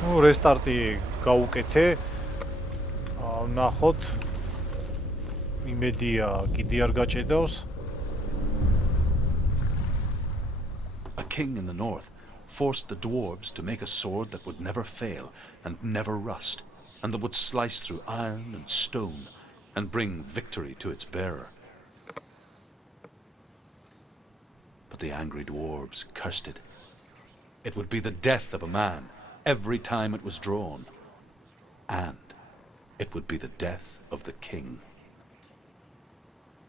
ნუ რესტარტი გავუკეთე. ვნახოთ. იმედია კიდე არ გაჭედავს. A king in the north forced the dwarves to make a sword that would never fail and never rust, and that would slice through iron and stone and bring victory to its bearer. But the angry dwarves cursed it. It would be the death of a man every time it was drawn, and it would be the death of the king.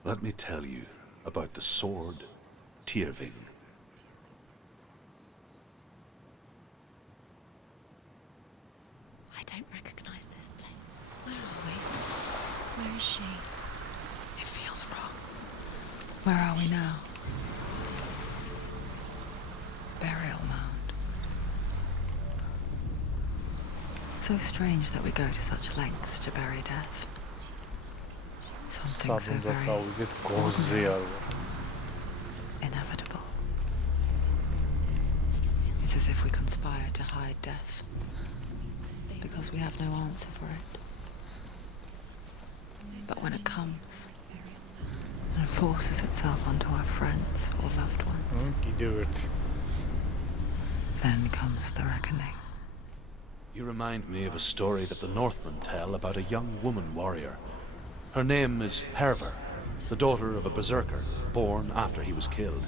Let me tell you about the sword Tyrving. I don't recognize this place. Where are we? Where is she? It feels wrong. Where are we now? Burial mound. So strange that we go to such lengths to bury death. Something so very inevitable. It's as if we conspire to hide death, because we have no answer for it. But when it comes, and forces itself onto our friends or loved ones, then comes the reckoning. You remind me of a story that the Northmen tell about a young woman warrior. Her name is Herver, the daughter of a berserker born after he was killed.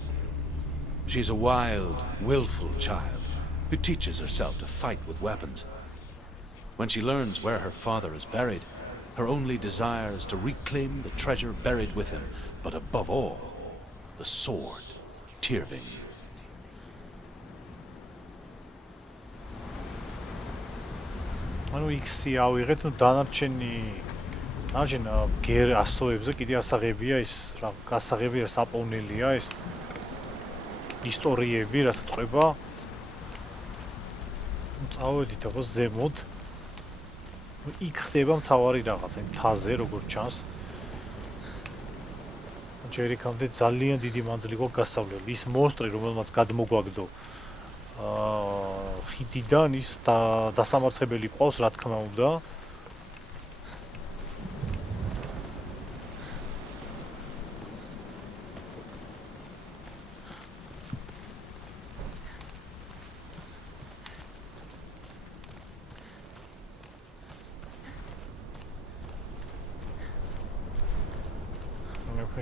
She's a wild, willful child who teaches herself to fight with weapons. When she learns where her father is buried, her only desire is to reclaim the treasure buried with him, but above all, the sword, Tyrving. ანუ X-ი ავიღეთ, ნუ დანარჩენი ასოებზე კიდე ასაღებია ის რა გასაღებია საპოვნელია ეს ისტორიები რასაც ყვება. წავედით ახლა ზემოთ. იქ ხდება მთავარი რაღაცა, მთაზე როგორც ჩანს. ჯერ იქამდე ძალიან დიდი მანძილი გვაქვს გასავლელი. ის მონსტრი, რომელმაც გადმოგვაგდო ხიდიდან ის დასამარცხებელი ყავს, რა თქმა უნდა.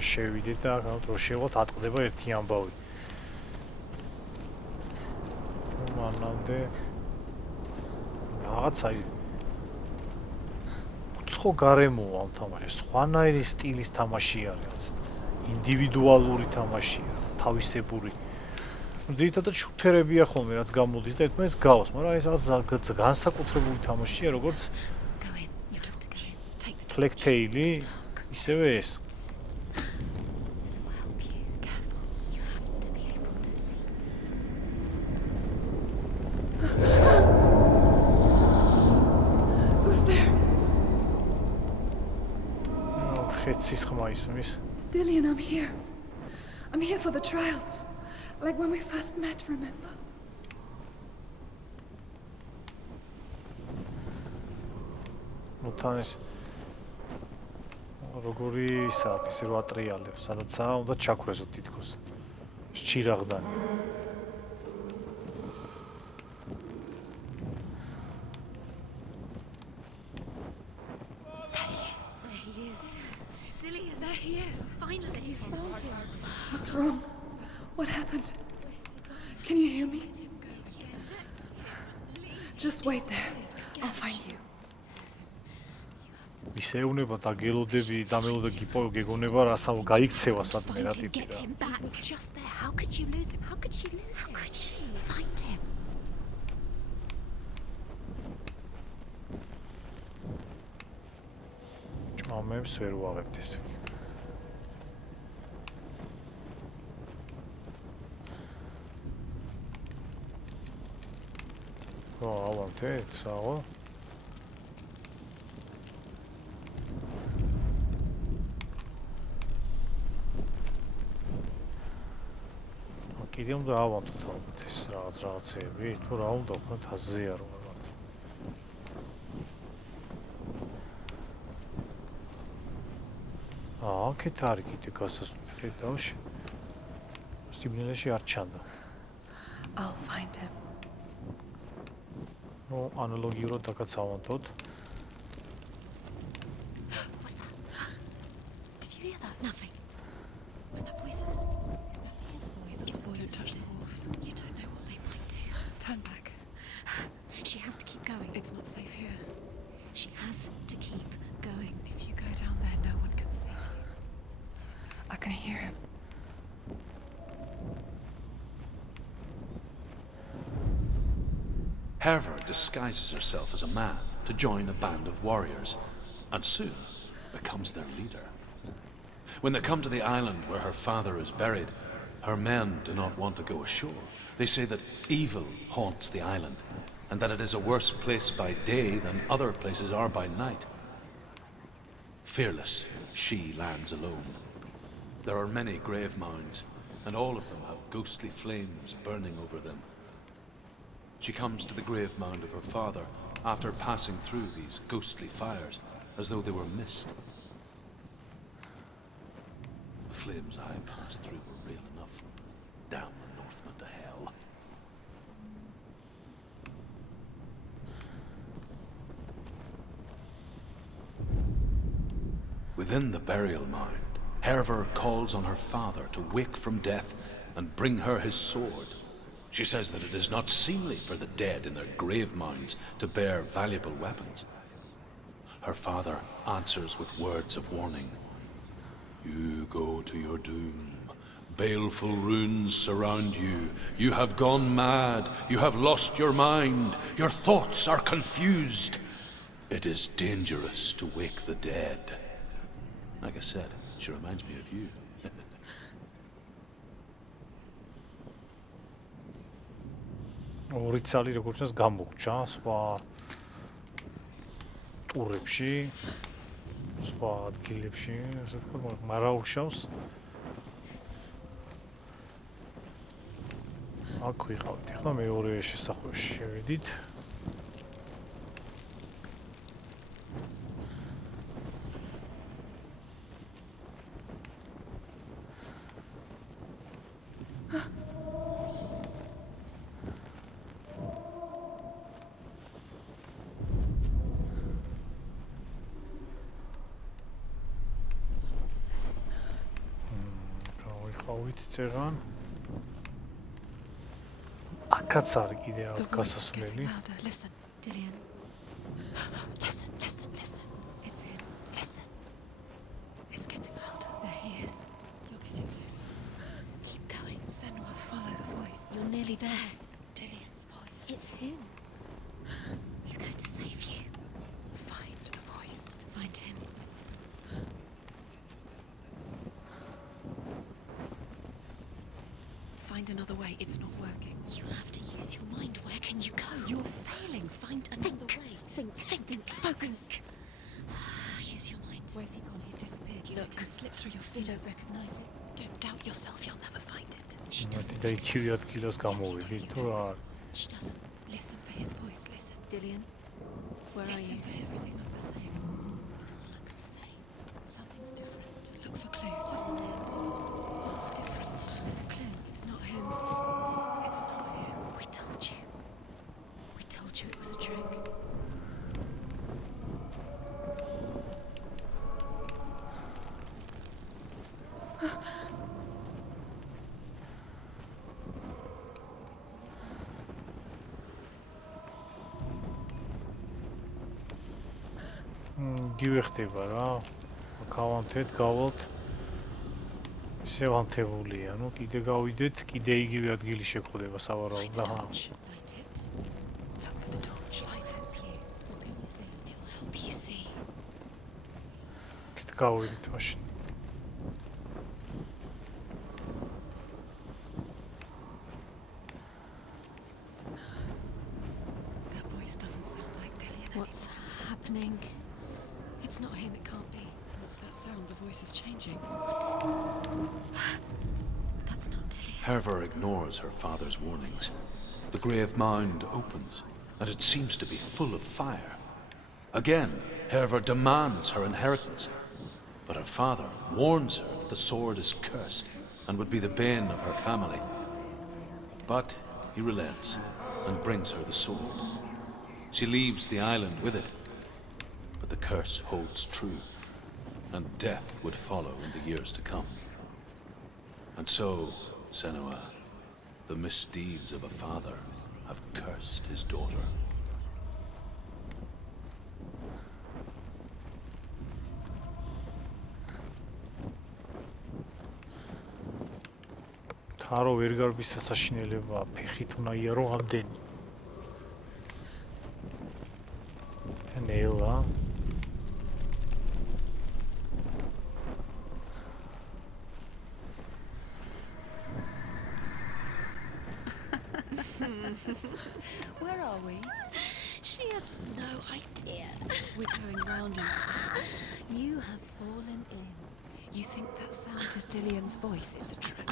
შევიდეთ და რო შევოთ ატყდება ერთი ამბავი. მანამდე რაღაცა უცხო გარემოა ამ თამაშს. სხვანაირი სტილის თამაში არის. ინდივიდუალური თამაშია, თავისებური. ძირითადად შუთერებია ხოლმე რაც გამოდის და ერთმანეთს გავს, მაგრამ ეს რაღაც განსაკუთრებული თამაშია, როგორც ფლექტეილი, ისევე ეს. Dillian, I'm here. I'm here for the trials. Like when we first met, remember? Ну, თან ეს როგორი ისაა, ისე რო ატრიალებს, სადაცაა უნდა ჩაქრესო თითქოს. სჭირაღდანი. What's wrong? What happened? Can you hear me? Just wait there. I'll find you. ისე უნება დაგელოდები, დამელოდა გეგონება რასა გაიქცევა სადმე რა ტიპი რა. How could you lose him? How could she lose him? How could she find him? ჭამებს ვერ ვაღებთ ესე. ავანთე, საო. კიდე უნდა ავანთოთ ალბათ ეს რაღაცეები, თუ რა უნდა ვქნათ აზია რომ რაღაც. აქეთ არის კიდე გასასვლელი დავში. სტიბნელში არ ჩანდა. I'll find him. ნუ ანალოგიურად დაგაცავანთოთ. What's that? Did you hear that? Nothing. Was that voices? Is that his voice or the voice that touched the walls? You don't know what they might do. Turn back. She has to keep going. It's not safe here. She has to keep going. If you go down there, no one can save you. It's too scary. I can hear him. Herver disguises herself as a man to join a band of warriors, and soon becomes their leader. When they come to the island where her father is buried, her men do not want to go ashore. They say that evil haunts the island, and that it is a worse place by day than other places are by night. Fearless, she lands alone. There are many grave mounds, and all of them have ghostly flames burning over them. She comes to the grave mound of her father after passing through these ghostly fires, as though they were mist. The flames I passed through were real enough. Damn the Northmen to hell. Within the burial mound, Herver calls on her father to wake from death and bring her his sword. She says that it is not seemly for the dead in their grave mounds to bear valuable weapons. Her father answers with words of warning. You go to your doom. Baleful runes surround you. You have gone mad. You have lost your mind. Your thoughts are confused. It is dangerous to wake the dead. Like I said, she reminds me of you. ორი ცალი როგორც ჩანს გამოგჭა სხვა ტურებში, სხვა ადგილებში, ასე ვთქვათ, მარაუშავს. აქ ვიყავით, ახლა მეორე შესახვევში შევედით. წეღან აქაც არის კიდე The რაღაც voice is getting გასასვლელი. louder. Listen. Dillian. Listen, listen, listen. It's him. Listen. It's getting louder. There he is. You're getting closer. Keep going. Senua, follow the voice. You're nearly there. Dillian's voice. It's him. He's going to save you. Find the voice. Find him. Find another way. It's not working. You have to use your mind. Where can you go? You're failing. Find another way. Think. Focus. Use your mind. Where's he gone? He's disappeared. You Look. let him slip through your You fingers. don't recognize it. Don't doubt yourself. You'll never find it. She doesn't. და იქივე ადგილას გამოვიდით თუ რა არის. She doesn't. Listen for his voice. Listen. Dillian, where are Listen you? for everything look the same. Looks the same. Something's different. Look for clues. What is it? What's different? There's a clue. It's not him. It's not him. We told you. We told you it was a trick. გივეხტება რა. გავანთეთ, გავალთ. შევანთებულია, ну კიდე გავიდეთ, კიდე იგივე ადგილი შეგხვდება სავარაუდოდ და Light it. Look for the torch. Light it. What can you see? It will help you see. კიდე გავიდეთ მაშინ. That voice doesn't sound like Dillian. What's happening? It's not him. It can't be. What's that sound? The voice is changing. That's not Dillian. Herver ignores her father's warnings. The grave mound opens, and it seems to be full of fire. Again, Herver demands her inheritance, But her father warns her that the sword is cursed and would be the bane of her family. But he relents and brings her the sword. She leaves the island with it, but the curse holds true, and death would follow in the years to come. And so, Senua, the misdeeds of a father have cursed his daughter. თარო ვერ გარბის სასაშინელებაა, ფეხით უნდა იარო ამდენი. ნელა. Where are we? She has no idea. We're going round in circles. You have fallen in. You think that sound is Dillian's voice? It's a trick.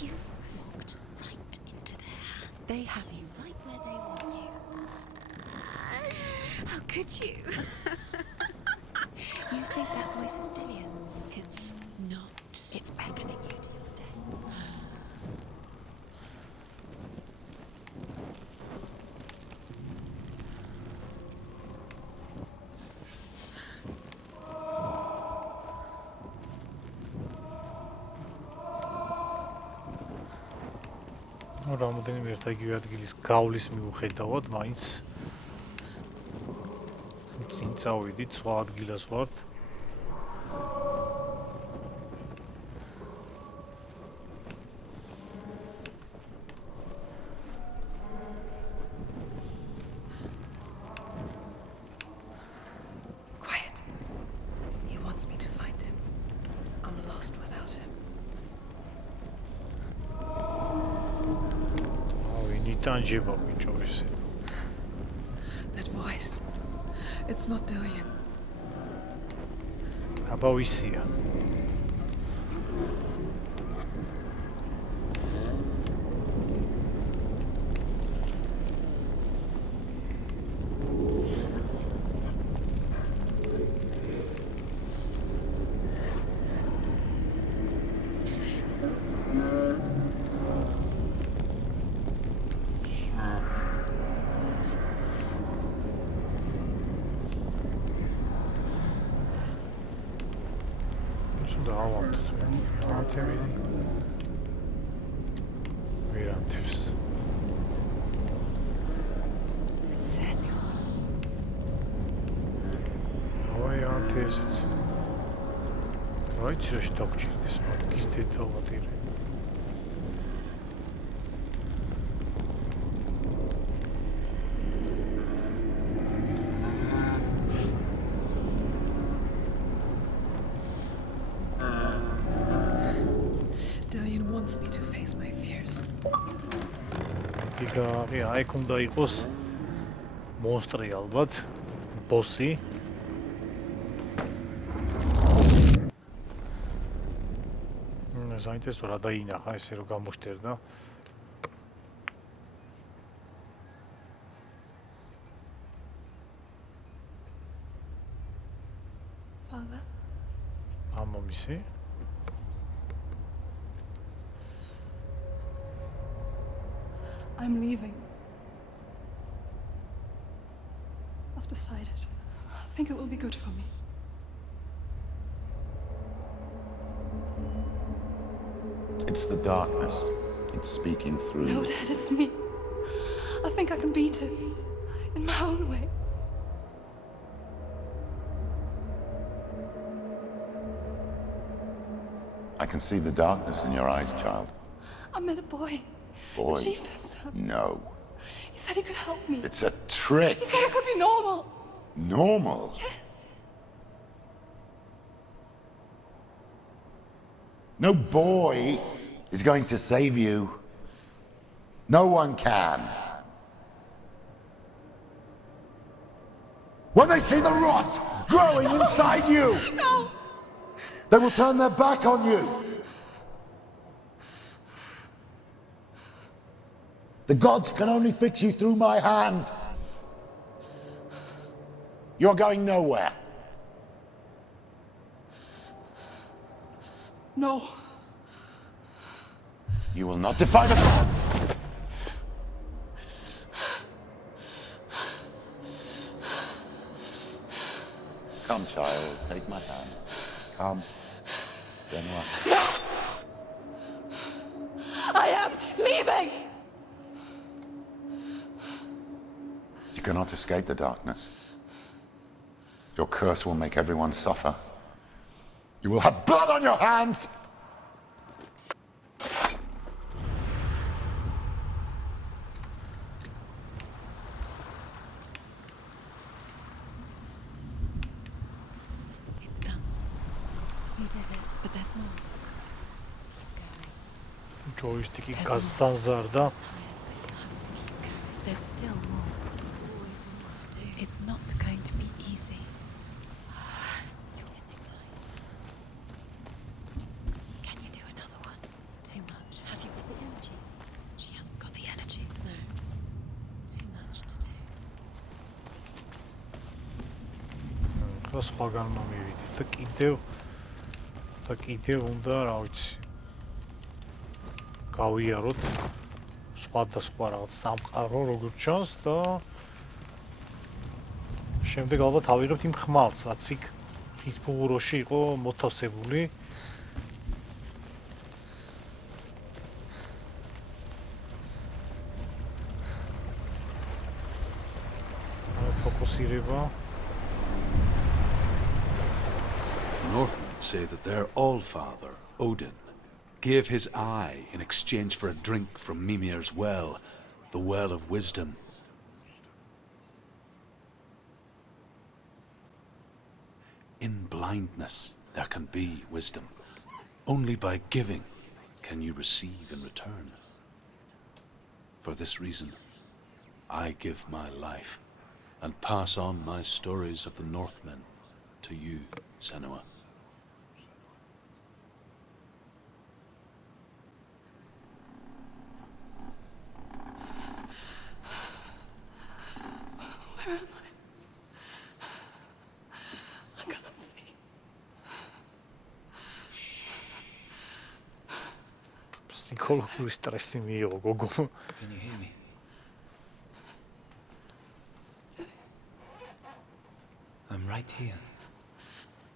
You've walked right into their hands. They have you. Right where they want you. How could you? You think that voice is Dillian's? It's not. It's beckoning you to your death. რამოდენიმე ერთაიგივე ადგილის გავლის მიუხედავად, მაინც წინ წავიდით, სხვა ადგილას ვართ. Quiet. He wants me to find him. I'm lost without him. იტანჯება ბიჭო ესე. That voice. It's not Dillian. აბა ვისია. Dillian wants me to face my fears. აი უნდა იყოს მონსტრი ალბათ, ბოსი. საინტერესო რა დაინახა ესე რომ გამოშტერდა. Father? მამამისი? I'm leaving. I've decided. I think it will be good for me. It's the darkness. It's speaking through No, you. Dad, it's me. I think I can beat it. In my own way. I can see the darkness in your eyes, child. I met a boy. Boy. The chieftain's son. No. He said he could help me. It's a trick. He said I could be normal. Normal. Yes. No boy is going to save you. No one can. When they see the rot growing inside you, No! they will turn their back on you. The gods can only fix you through my hand. You're going nowhere. No. You will not defy the gods! Come, child, take my hand. Come. Senua. I am leaving! You cannot escape the darkness. Your curse will make everyone suffer. You will have blood on your hands! It's done. You did it, but there's more. ჯოისტიკი There's გასანზარდა. Tired, but you have to keep going. There's still more. There's always more to do. It's not going to be easy. You're getting tired. Can you do another one? It's too much. Have you got the energy? She hasn't got the energy. No. Too much to do. და სხვაგან უნდა მივიდეთ და კიდევ უნდა, რა ვიცი, გავიაროთ სხვადასხვა რაღაც სამყარო როგორც ჩანს და შემდეგ ალბათ ავიღებთ იმ ხმალს, რაც იქ ხის ფუღუროში იყო მოთავსებული. ფოკუსირება. Northmen say that their Allfather, Odin, gave his eye in exchange for a drink from Mimir's well, the Well of Wisdom. In blindness there can be wisdom. Only by giving can you receive in return. For this reason, I give my life and pass on my stories of the Northmen to you, Senua. Where am I? I can't see. ფსიქოლოგიური სტრესი მიიღო გოგო. Can you hear me? I'm right here.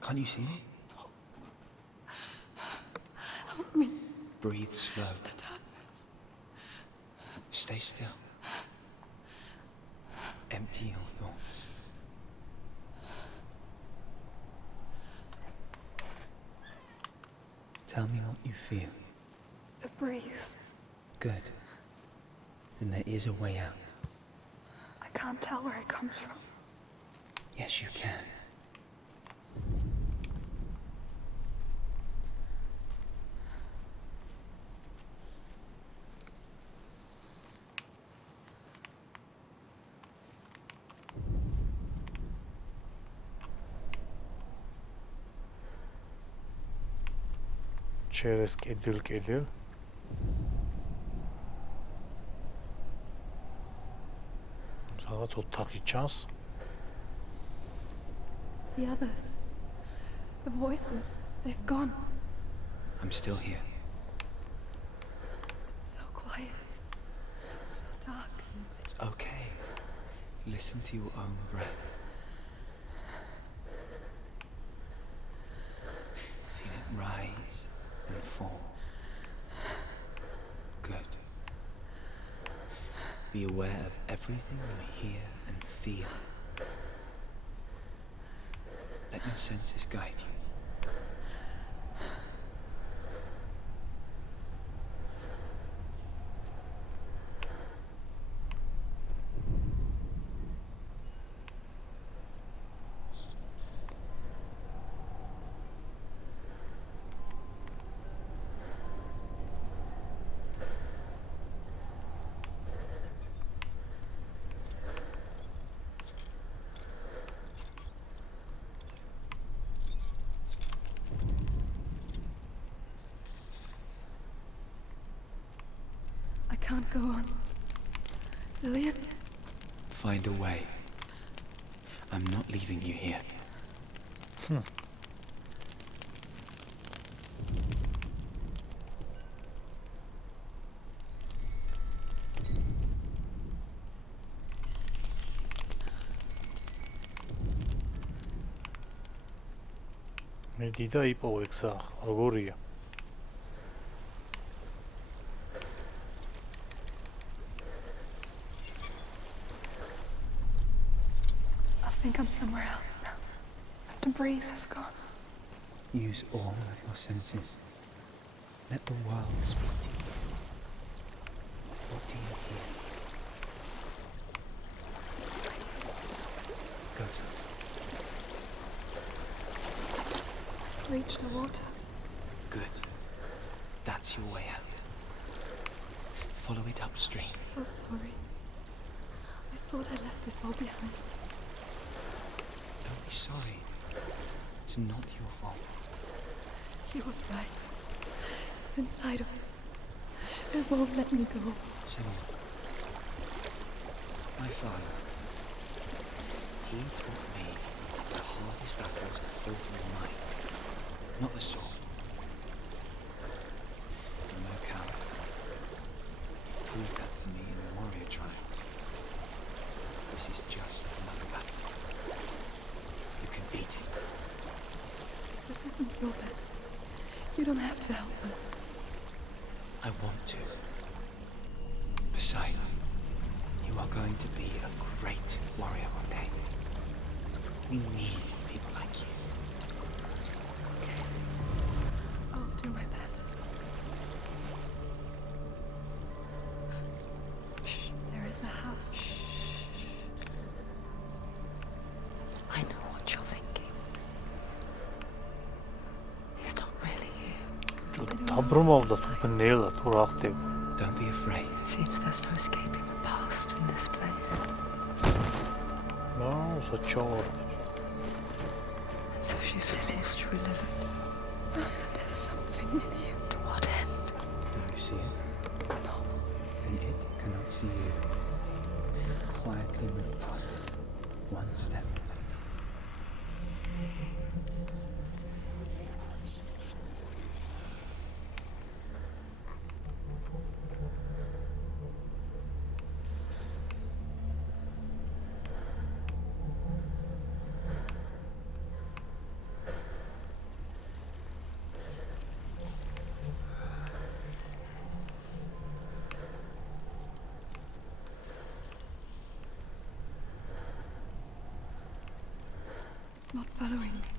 Can't you see me? Help me. Breathe slow. It's the darkness. Stay still. Empty your thoughts. Tell me what you feel. The breeze. Good. Then there is a way out. I can't tell where it comes from. Yes, you can. ჩერეს კედელ. სადაც ოთახი ჩანს. The others. The voices. They've gone. I'm still here. It's so quiet. So dark. It's okay. Listen to your own breath. Feel it rise and fall. Good. Be aware of everything you hear and feel. Let your senses guide you. I can't go on. Dillian? Find a way. I'm not leaving you here. მე დიდა იპოვე გზა, როგორია? I think I'm somewhere else now. The breeze has gone. Use all of your senses. Let the world speak to you. What do you hear? Go to it. I've reached the water. Good. That's your way out. Follow it upstream. I'm so sorry. I thought I left this all behind. Don't be sorry. It's not your fault. He was right. It's inside of me. It won't let me go. Senor, my father, he taught me the hardest battles are fought in the mind, not the sword. I'm no coward. He proved that to me in the warrior trial. This is just another battle. You can beat it. This isn't your bet. You don't have to help me. I want to. Besides, you are going to be a great warrior one day. We need people like you. I'll do my best. There is a house. I know what you're thinking. He's not really here. დაბრუნავდა თუ ბნელა თუ რა ხდება? Don't be afraid. Seems there's no escaping the past in this place. No, საჩორ. And so she's supposed to relive it. There's something in you. To what end? Do you see it? No. Then it cannot see you. Quietly move past it, one step at a time. It's not following me.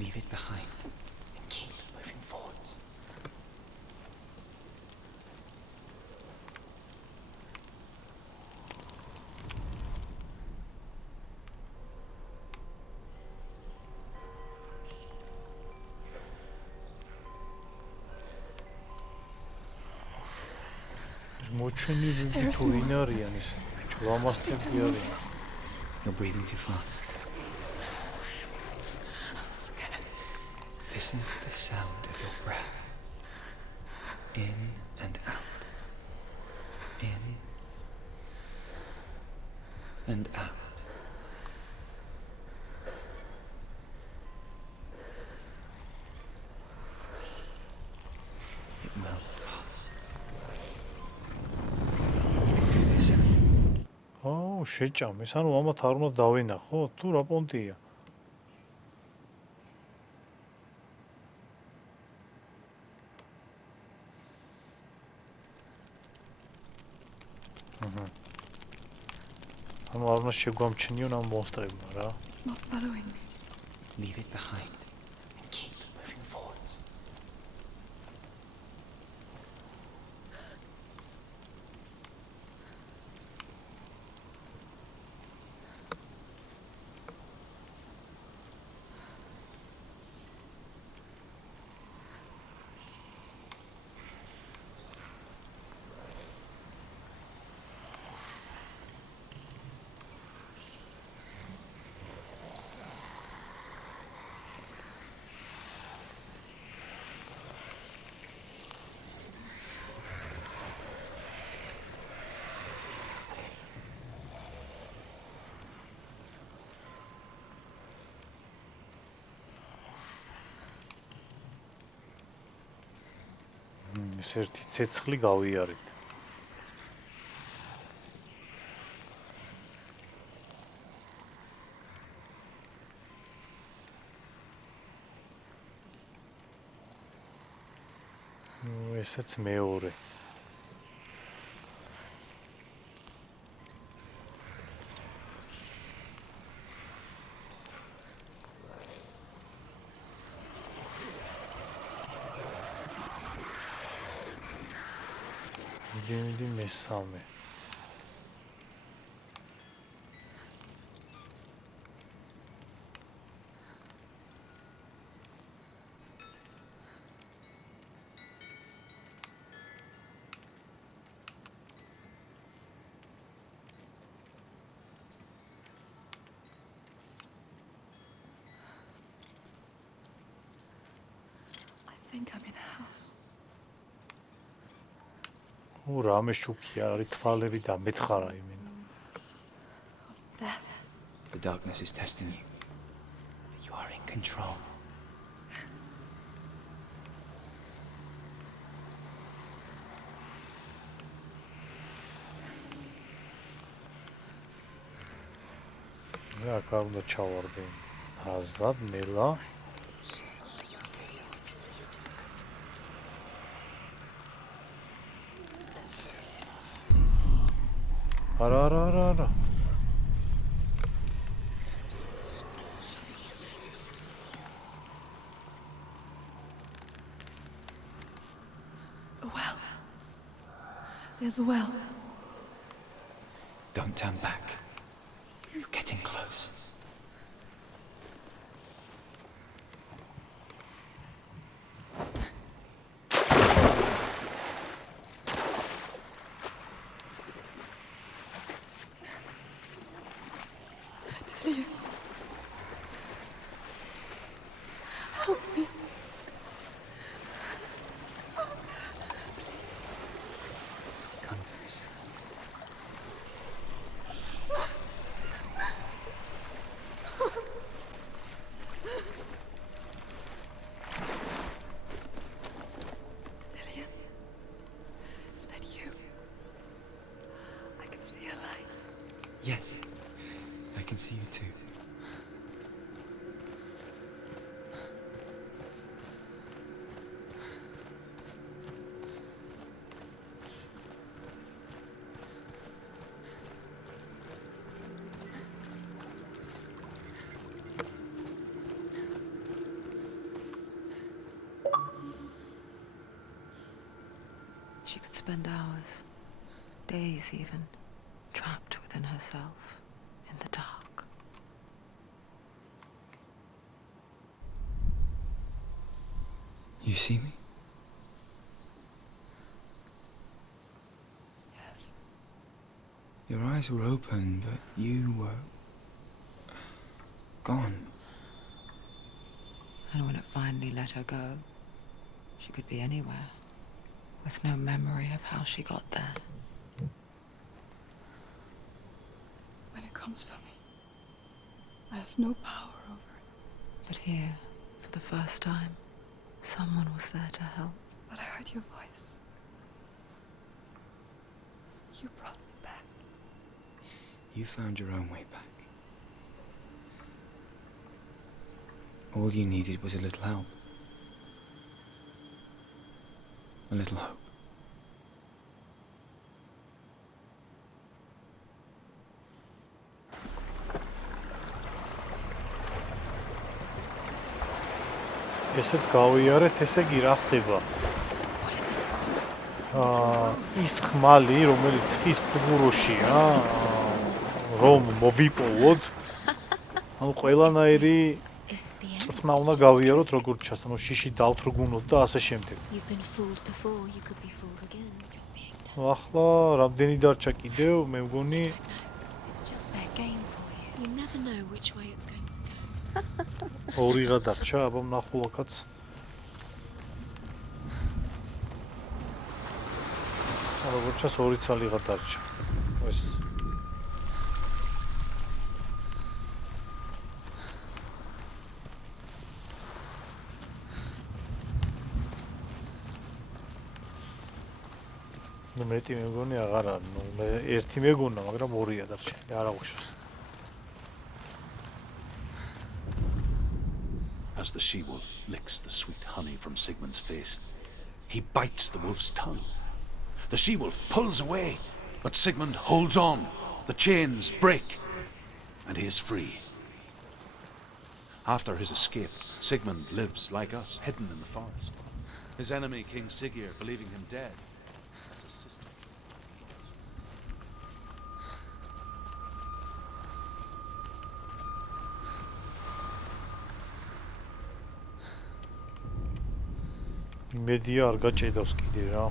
Leave it behind and keep moving forwards. მოჩვენილი თუ ვინ არიან ეს? ჯვამასტები არიან. You're breathing too fast. I'm scared. This is the sound of your breath. In and out. In and out. It will pass. Listen. აუ, შეჭამეს. ანუ ამათ არ უნდა დავინახო? თუ რა პონტია? ანუ არ უნდა შეგვამჩნიონ ამ მონსტრებმა რა. It's not following me. Leave it behind and keep moving forwards. ეს ერთი ცეცხლი გავიარეთ. ესეც მეორე. მიდი მესამე. I think I'm in a house. რამე შუქია არის თვალები დამეთხარა იმენა. Death. The darkness is testing you. You are in control. მე აქ არ უნდა ჩავარდე. აზად ნელა. არა. A well. There's a well. Don't turn back. You're getting close. Help me. Come to me, Sarah. Dillian, is that you? I can see a light. Yes, I can see you too. She could spend hours, days even, trapped within herself, in the dark. You see me? Yes. Your eyes were open, but you were gone. And when it finally let her go, she could be anywhere, with no memory of how she got there. When it comes for me, I have no power over it. But here, for the first time, someone was there to help. But I heard your voice. You brought me back. You found your own way back. All you needed was a little help. A little hope. ესეც გავიარეთ, ესე იგი რა ხდება? ის ხმალი, რომელიც ხის ფუღუროშია, რომ მოვიპოვოთ, ანუ ყველანაირი წრთნა უნდა გავიაროთ, როგორც ჩანს, ანუ შიში დავთრგუნოთ და ასე შემდეგ. You've been fooled before, you could be fooled again. ახლა რამდენი დარჩა კიდევ, მე მგონი It's just their game for you. You never know which way it's going to go. ორიღა დარჩა, აბა ვნახულაკაც. როგორც ჩანს, ორი ცალიღა დარჩა. ეს ნუ მეტი მე მგონი აღარ არის, ნუ მე ერთი მეგონა, მაგრამ ორია დარჩენილი, არ აღუშვეს. As the she-wolf licks the sweet honey from Sigmund's face, He bites the wolf's tongue. The she-wolf pulls away, but Sigmund holds on. The chains break, and he is free. After his escape, Sigmund lives like us, hidden in the forest. His enemy, King Siggeir, believing him dead, as his sister. მედია არ გაჭედავს კიდე რა.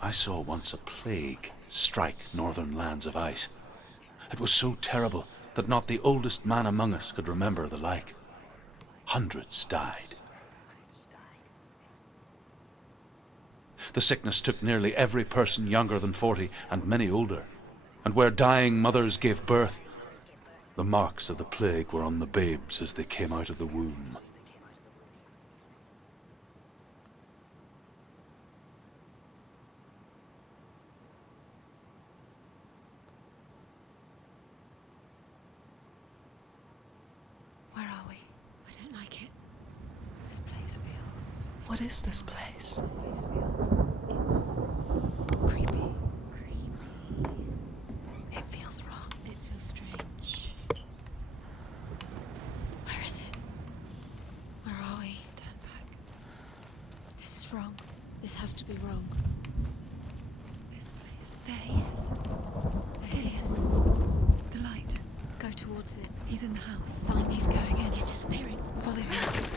I saw once a plague strike northern lands of ice. It was so terrible that not the oldest man among us could remember the like. Hundreds died. The sickness took nearly every person younger than 40 and many older. And where dying mothers gave birth, the marks of the plague were on the babes as they came out of the womb. Where are we? I don't like it. This place feels... What is this place? This place feels... It's... creepy. Creepy. It feels wrong. It feels strange. Where is it? Where are we? Turn back. This is wrong. This has to be wrong. This place. There he is. There he is. The light. Go towards it. He's in the house. Fine. He's going in. He's disappearing. Follow him.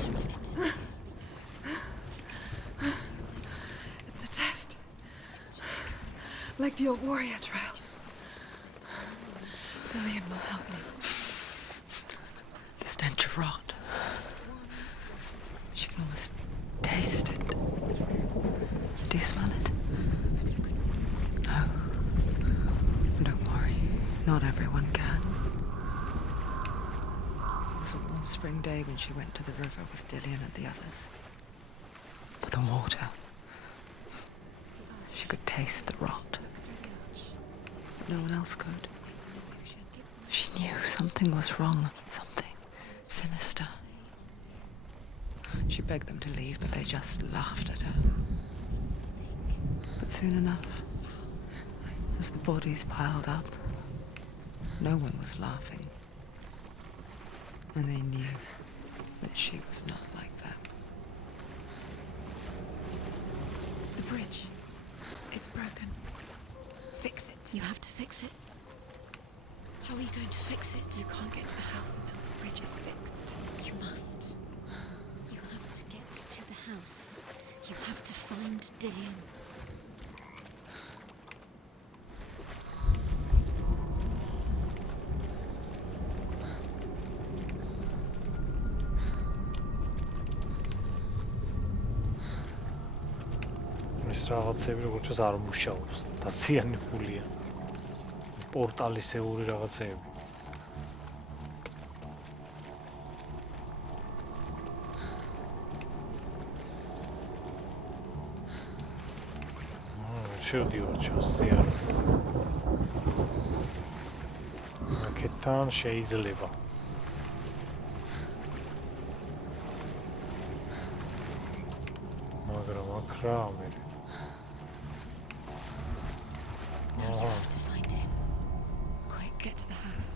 Don't let him disappear. It's a test. It's just a Like the old warrior trail. Dillian will help me. The stench of rot. She can almost taste it. Do you smell it? No. Don't worry. Not everyone can. It was a warm spring day when she went to the river with Dillian and the others. But the water. She could taste the rot. But no one else could. She knew something was wrong. Something sinister. She begged them to leave, but they just laughed at her. But soon enough, as the bodies piled up, no one was laughing. And they knew that she was not like them. The bridge. It's broken. Fix it. You have to fix it. How are you going to fix it? You can't get to the house until the bridge is fixed. You must. You have to get to the house. You have to find Dillian. ეს რაღაცები როგორც არ მუშაობს, დაზიანებულია. პორტალისეული რაღაცეები. შევდივარ ჩასზე არა. აქეთან შეიძლება. მაგრამ აქ რა ამერე. Now you have to find him. Quick, get to the house.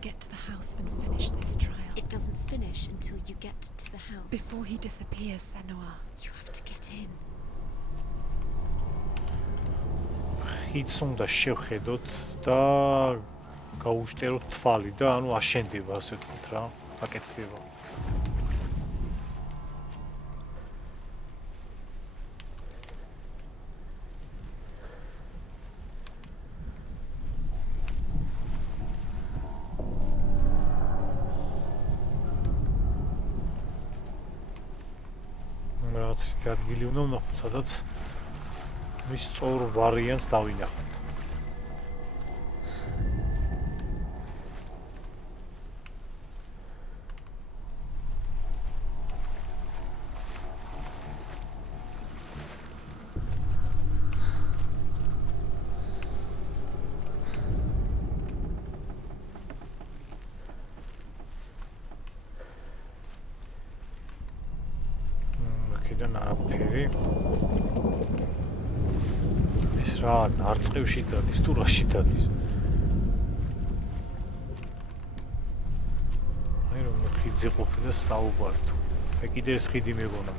Get to the house and finish this trial. It doesn't finish until you get to the house. Before he disappears, Senua. You have to get in. ხიდს უნდა შევხედოთ და გაუშტეროთ თვალი და ანუ აშენდება ასე ვთქვით რა, აკეთდება. რაც ის ადგილი უნდა ვნახოთ, სადაც მის სწორ ვარიანტს დავინახოთ. აქედან არაფერი. ეს რა ნარწყევში დადის თუ რაში დადის? აი რომ ხიდზე ყოფილა საუბარი თუ. მე კიდე ეს ხიდი მეგონა.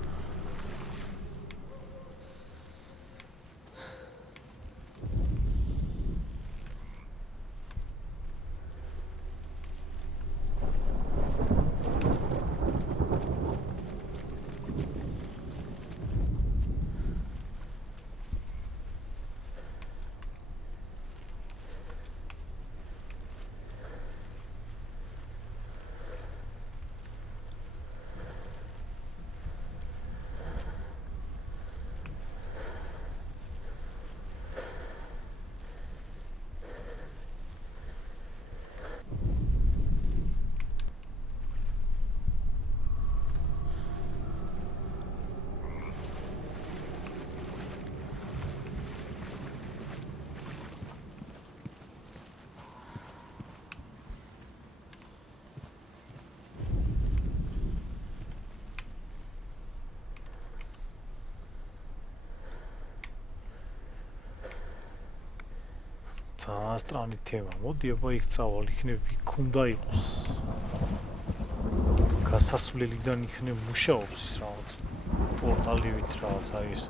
Strani თემა. მოდი აბა იქ წავალ, იქნებ იქ უნდა იყოს. გასასვლელიდან იქნებ მუშაობს ის რაღაც. პორტალივით რაღაც აი ეს.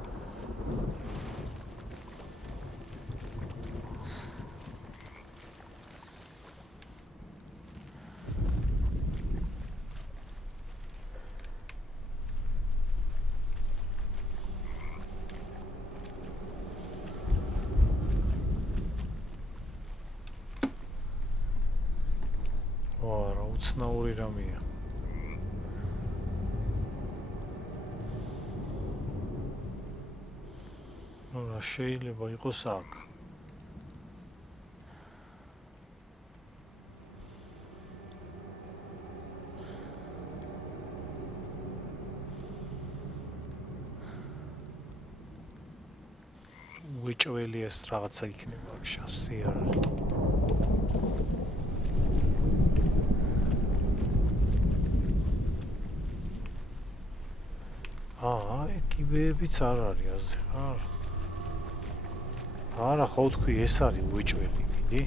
უცნაური რამეა. რა შეიძლება იყოს აქ? უეჭველი ეს რაღაცა იქნება აქ შანსი არ არის. კიბეებიც არ არის აზე ხარ? არა, ხო თქვი ეს არის უეჭველი, მიდი.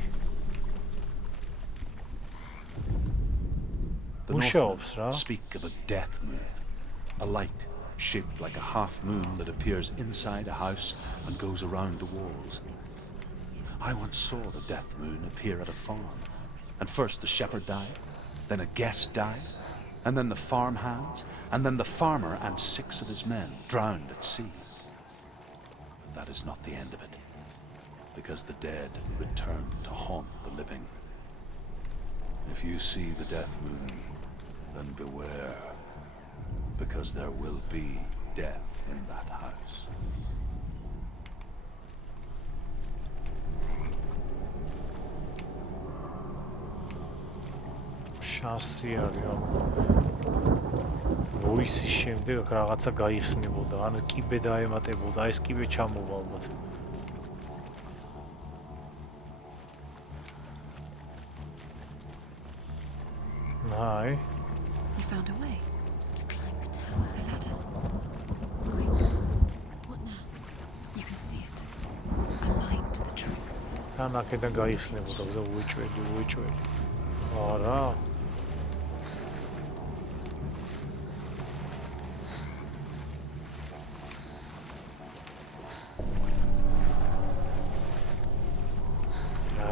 მუშაობს რა. Speak of a death moon, a light shaped like a half moon that appears inside a house and goes around the walls. I once saw the death moon appear at a farm, and first the shepherd died, then a guest died, and then the farmhands, and then the farmer and 6 of his men drowned at sea. But that is not the end of it, because the dead return to haunt the living. If you see the death moon, then beware, because there will be death in that house. შანსი არის ამ ვოისის შემდეგ აქ რაღაცა გაიხსნებოდა, ან კიბე დაემატებოდა, ეს კიბე ჩამოვა ალბათ. Hi. You found a way to climb the tower, the ladder. Quick. What now? You can see it. Aligned to the truth. ან აქედან გაიხსნებოდა, გზა უეჭველი. არა.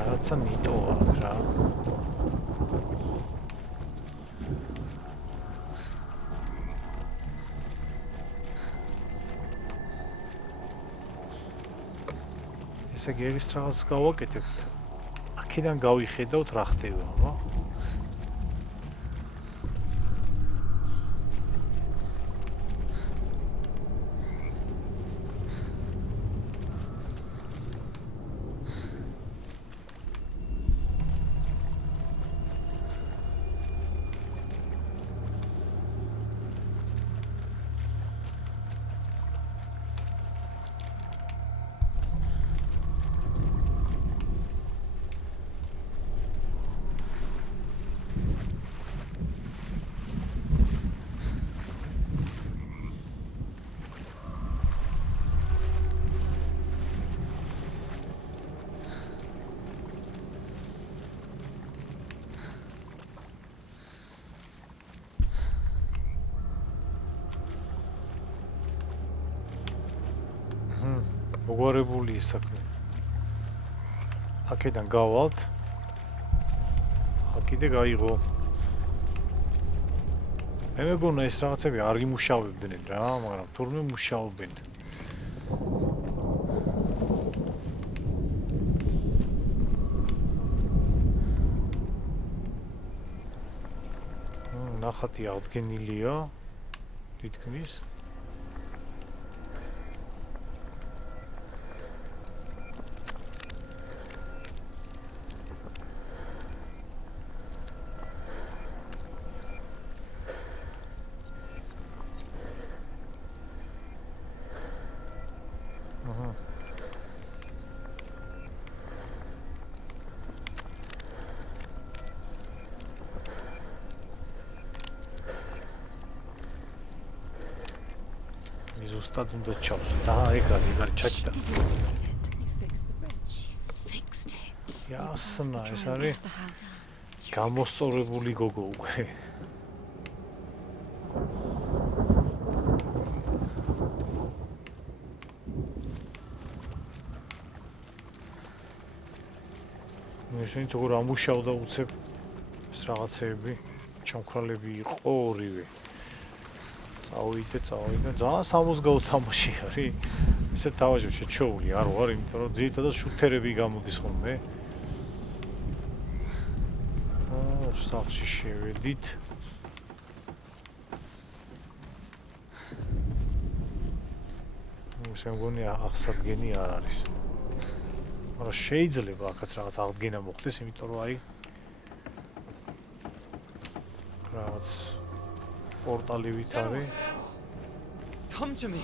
რაცა ნიტოა რა. ესე იგი ეს რაღაც გავაკეთებთ. აქედან გავიხედავთ რა ხდება, ხო? მოგვარებული ის საქმე. აქედან გავალთ. აქ კიდე გაიღო. მე მეგონა ეს რაღაცები არ იმუშავებდნენ რა, მაგრამ თურმე მუშაობენ. ნახატი აღდგენილია. თითქმის. ზუსტად უნდა ჩავსვით. ეგ ჩაჭდა. Ясно, ეს არის გამოსწორებული გოგო უკვე. ისინი როგორ ამუშავდა უცებ ეს რაღაცეები, ჩამქრალები იყო ორივე. წავიდე, ძალიან სამოსგაო თამაში არის. ისე თავაში შეჩოული არ ვარ, იმიტომ რომ ძირითადად შუთერები გამოდის ხოლმე. სახლში შევედით. მე მგონი აღსადგენი არ არის. მაგრამ შეიძლება აქაც რაღაც აღდგენა მოხდეს, იმიტომ რომ აი რაღაც პორტალივით არის. Come to me.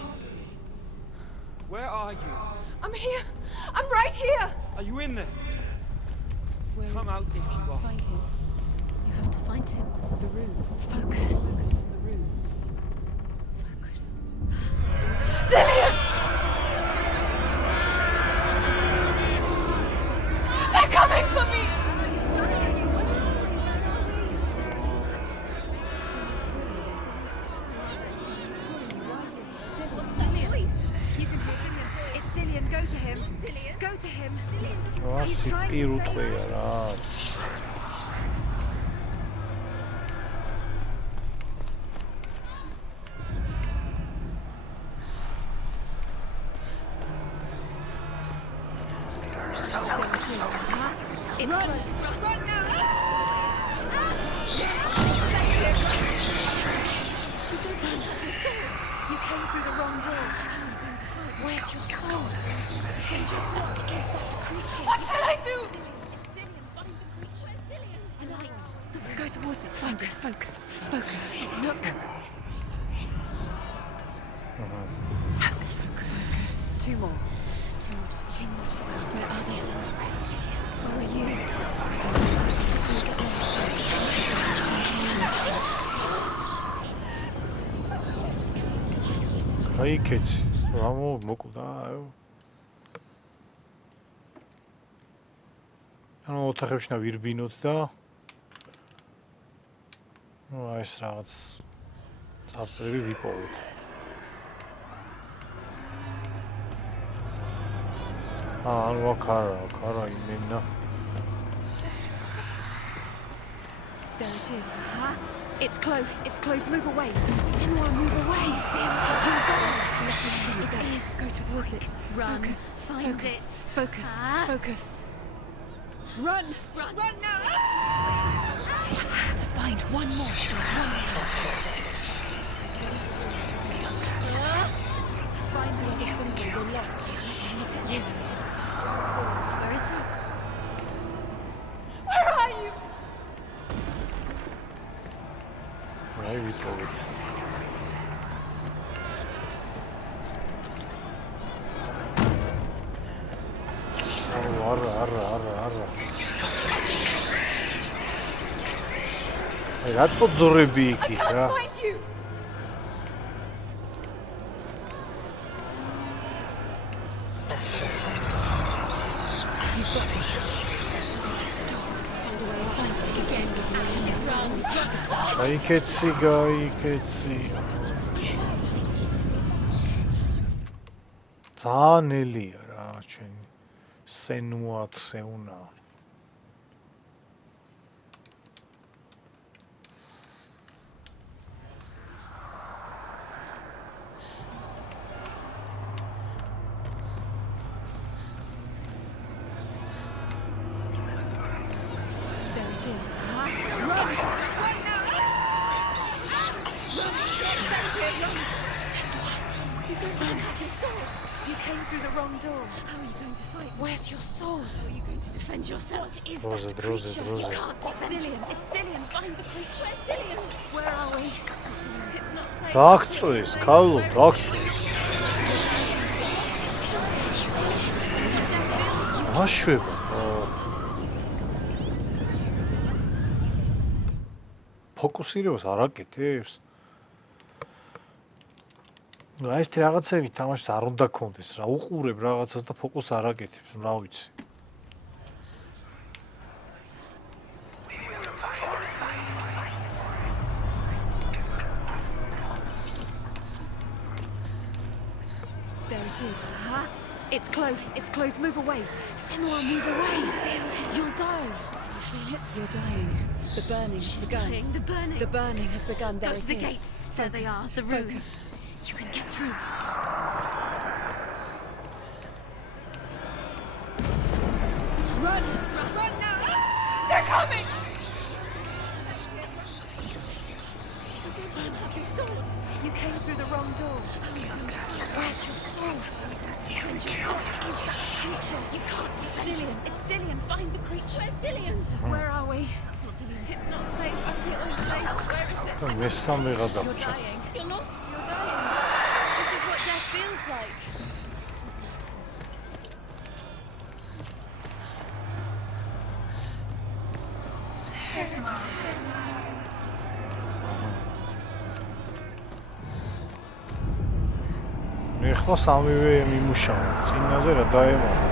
Where are you? I'm here. I'm right here. Are you in there? Where Come is out if you are. Find him. You have to find him. The runes. Focus. The runes. Focus. Dillian! They're coming for me. You're dying. You won't There's too much. Someone's calling you. Someone's calling you. Why are you? What's that voice? You can hear Dillian. It's Dillian. Go to him. Dillian. Go to him. Dillian doesn't რა He's trying to სიპირუ say ტყვია რა. It's close. Run now. You came through the wrong door. How are you going to fight? Where's your sword? To defend yourself. What is that creature? What shall I do? It's Dillian. Find the creature. Where's Dillian? The light. Go towards it. Focus. Focus. Look. Focus. Two more. Two more to find. Where are they, Sarah? Where's Dillian? Where are you? Don't get lost. აი კეცი, რა მოკვდა? ანუ ოთახებში ვირბინოთ და აი ეს რაღაც წარწერები ვიპოვოთ. ანუ აქ არა იმენა. There it is. Huh? It's close. It's close. Move away. Senua, move away. Hold on. Let it sink It down. is. Go towards it. Run. Focus. Find Focus. it. Focus. Huh? Focus. Run. Run now. To find one more. Find the other symbol. You're lost. Look at you. Where is he? Where are you? აი ვიპოვოთ. არა. აი რატო ძორები იქით რა? Find you. გაიქეცი. Zanelია რა ჩვენი სენუატსეუნა. There it is. Run! Run now! Run! Run! You don't even have your sword. You came through the wrong door. How are you going to fight? Where's your sword? How are you going to defend yourself? What is that creature? You can't defend yourself. It's Dillian. Find the creature. Where's Dillian? Where are we? It's not Dillian. It's not safe. Დაგწვის, კალო, დაგწვის. აშვება. ფოკუსირებას არ აკეთებს. რა ეს რაღაცები თამაშს არ უნდა კონდეს რა უყურებ რაღაცას და ფოკუსს არ აკეთებს რა ვიცი There it is. Huh? It's close. It's close. Move away. Senua, move away. You'll die. You feel it? You're dying. The burning has begun. Dying. The burning. The burning has begun. There it is. Go to the gates. There they are. The runes. You can get through. Run! Run now! They're coming! You don't have your sword. You came through the wrong door. Where's your sword? Defend yourself. Is that creature? You can't defend yourself. It's Dillian. Find the creature. Where's Dillian? Where are we? It's not Dillian. It's not safe. I feel unsafe. Where is it? You're dying. You're lost. You're dying. This is what death feels like. ეხლა სამივე მიმუშავა. წინაზე რა დაემატა.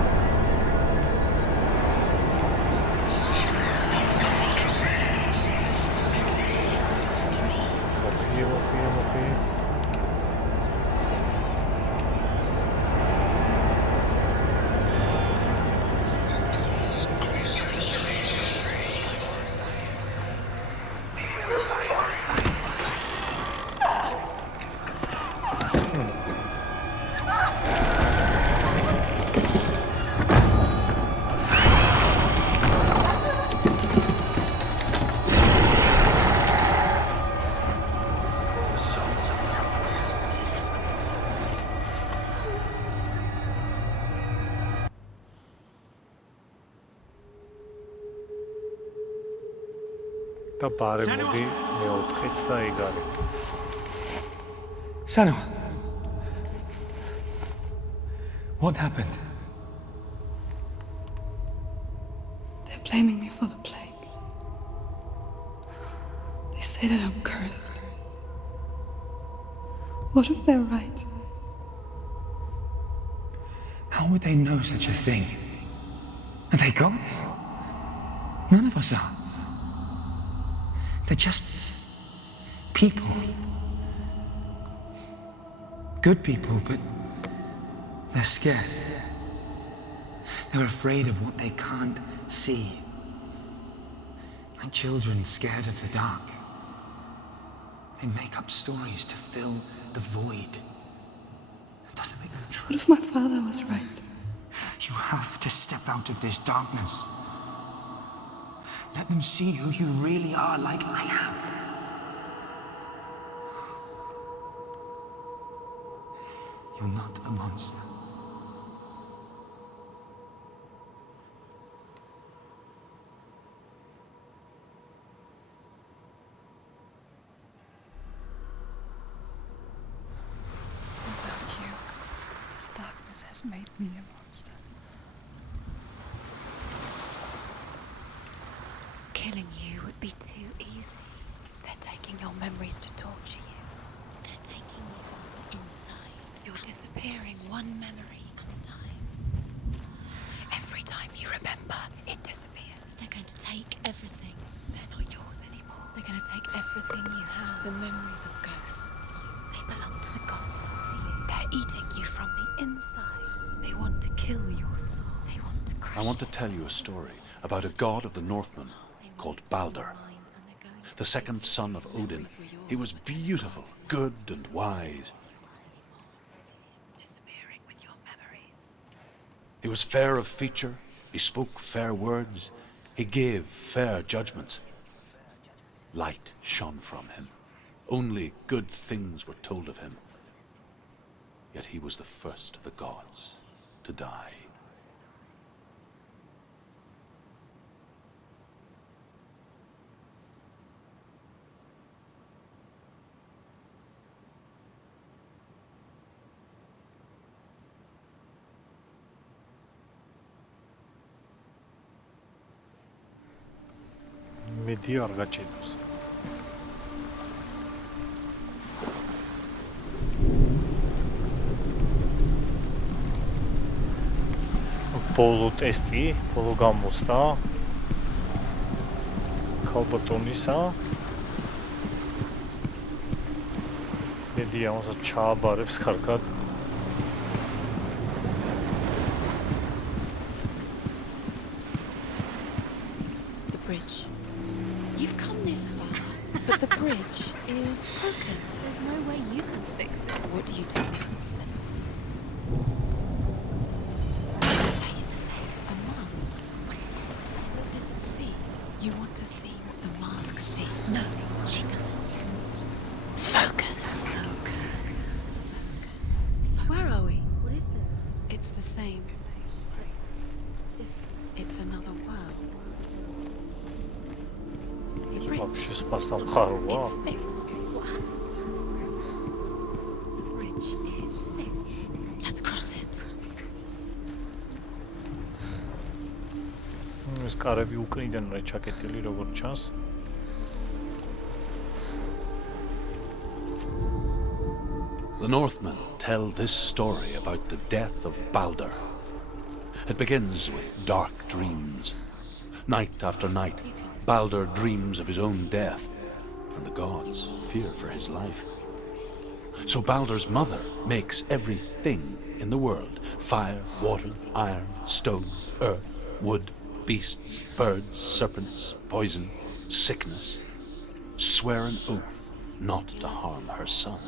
და ბარემოდი მეოთხეც და ეგარი. Senua. What happened? They're blaming me for the plague. They say that I'm cursed. What if they're right? How would they know such a thing? Are they gods? None of us are. They're just people. Good people, but they're scared. They're afraid of what they can't see. Like children scared of the dark. They make up stories to fill the void. That doesn't make them true. What if my father was right? You have to step out of this darkness. Let them see who you really are, like I have. You're not a monster. Without you, this darkness has made me a monster. Killing you would be too easy. They're taking your memories to torture you. They're taking you inside. You're disappearing one memory at a time. Every time you remember, it disappears. They're going to take everything. They're not yours anymore. They're going to take everything you have. The memories of ghosts. They belong to the gods, not to you. They're eating you from from the inside. They want to kill your soul. They want to crush I want to tell you a story about a god of the Northmen called Balder. The second son of Odin. He was beautiful, good and wise. It's disappearing with your memories. He was fair of feature, he spoke fair words, he gave fair judgments. Light shone from him. Only good things were told of him. Yet he was the first of the gods to die. მედი არ გაჭედოს. ბოლო ტესტი, ბოლო გამოსდა. ქალბატონისა. მედი ამასაც ჩააბარებს კარგად. The bridge. You've come this far, but the bridge is broken. There's no way you can fix it. What do you do now, Sin? Face. What is it? What does it see? You want to see what the mask sees. No, she doesn't. Focus. Where are we? What is this? It's the same. Different. It's another world. вообще спасамхарова. It's fixed. What happened? The bridge is fixed. Let's cross it. ეს კარები უკრიდან რა ჩაკეტილი როგორც ჩანს. The Northmen tell this story about the death of Balder. It begins with dark dreams. Night after night, Balder dreams of his own death, and the gods fear for his life. So Balder's mother makes everything in the world, fire, water, iron, stone, earth, wood, beasts, birds, serpents, poison, sickness, swear an oath not to harm her son.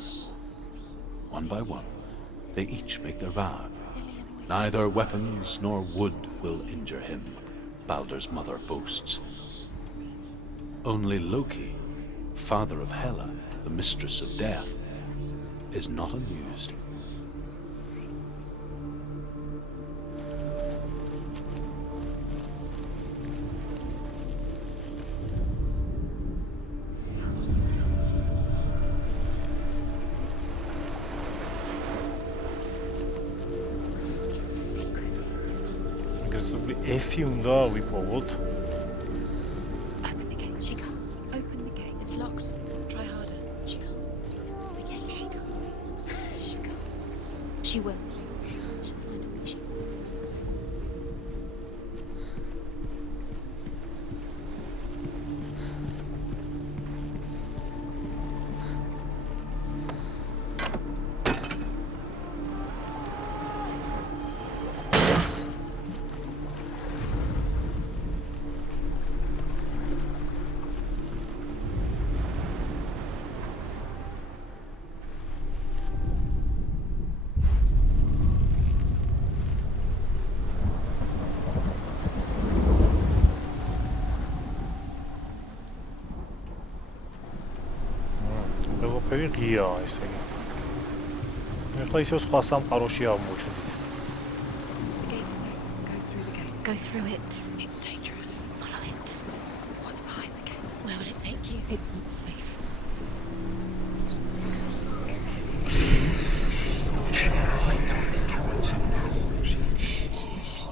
One by one, they each make their vow. Neither weapons nor wood will injure him, Balder's mother boasts. Only Loki, father of Hela, the mistress of death, is not amused. It's the secret. F-ი უნდა ვიპოვოთ. Open the gate. She can't. Open the gate. It's locked. Try harder. She can't. The gate. She can't. She can't. She will. She'll find a way. She will. ყველაფერი ღია ესე იგი. ეხლა ისევ სხვა სამყაროში აღმოჩნდით. The gate is open. Go through the gate. Go through it. It's dangerous. Follow it. What's behind the gate? Where will it take you? It's not safe.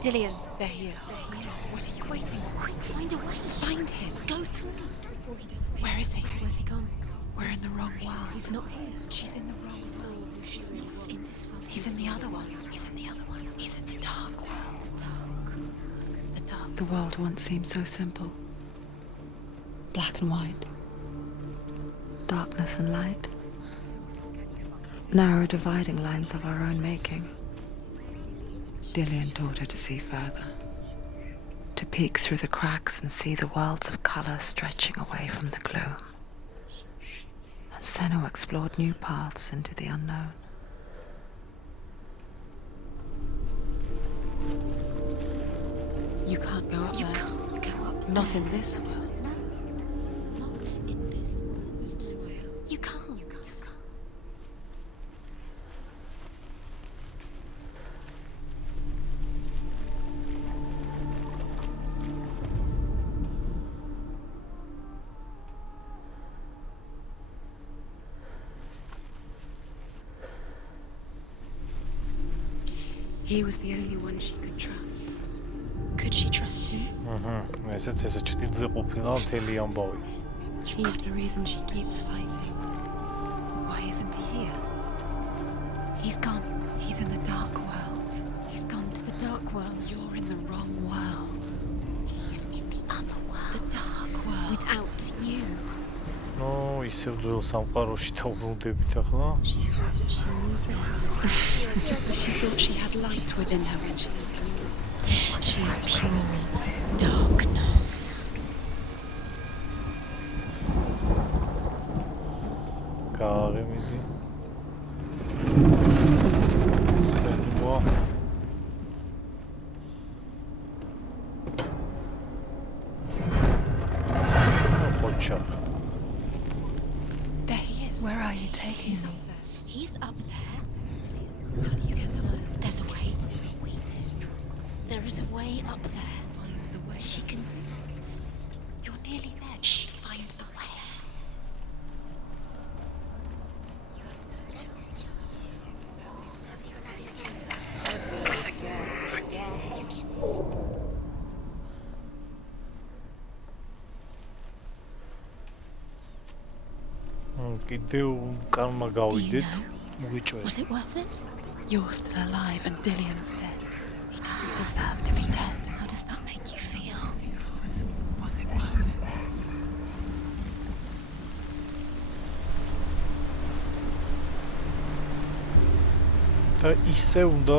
Dillion. There he is. There he is. What are you waiting for? Quick, find a way. Find him. Go through. Before he disappears. Where is he? Where's he gone? We're in the wrong world. He's not here. She's in the wrong So world. he's not in this world. He's in the other one. He's in the other one. He's in the dark world. The dark. The dark. The world once seemed so simple. Black and white. Darkness and light. narrow dividing lines of our own making. Dillian taught her to see further, to peek through the cracks and see the worlds of color stretching away from the gloom. And Senna explored new paths into the unknown. You can't go up You there. can't go up Not there. in this world. No, not in this world. You can't. He was the only one she could trust. Could she trust him? ესეც ესე ჭდილზე ყოფილა მთელი ამბავი. He's the reason she keeps fighting. Why isn't he here? He's gone. He's in the dark world. He's gone to the dark world. You're in the wrong world. He's in the other world. The dark world. Without you. ნო, ისევ ძველ სამყაროში დაუბრუნდებით ახლა. She thought she knew this. She thought she had light within her when she was young. She is pure darkness. გააღებიდი. სენუა. ხოჩა. There he is. Where are you taking me? He's up there. How do you know? There's a way. Wait. There is a way up there. Find the way. She can do it. You're nearly there. Just find the way. კიდევ კარმა გავიდეთ. მოგიჭვეს. Was it worth it? You're still alive and Dillian's dead. He doesn't deserve to be dead. How does that make you feel? Was it worth it? და ისე უნდა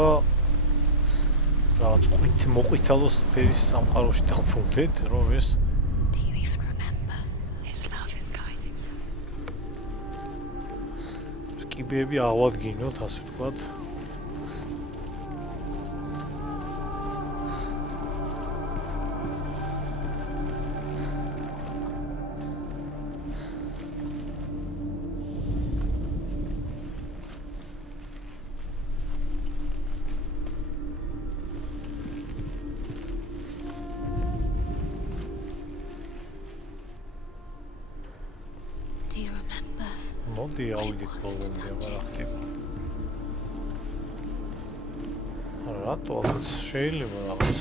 რაღაც მოყვითალოს ფერის სამყაროში დავბრუნდეთ, რომ ეს Do you even remember? His love is guiding you. კიბეები ავადგინოთ, ასე ვთქვათ. Do you remember? მოდი ავიდეთ ბოლომდე, მაგრამ ხდება. რატო ალბათ შეიძლება რაღაც.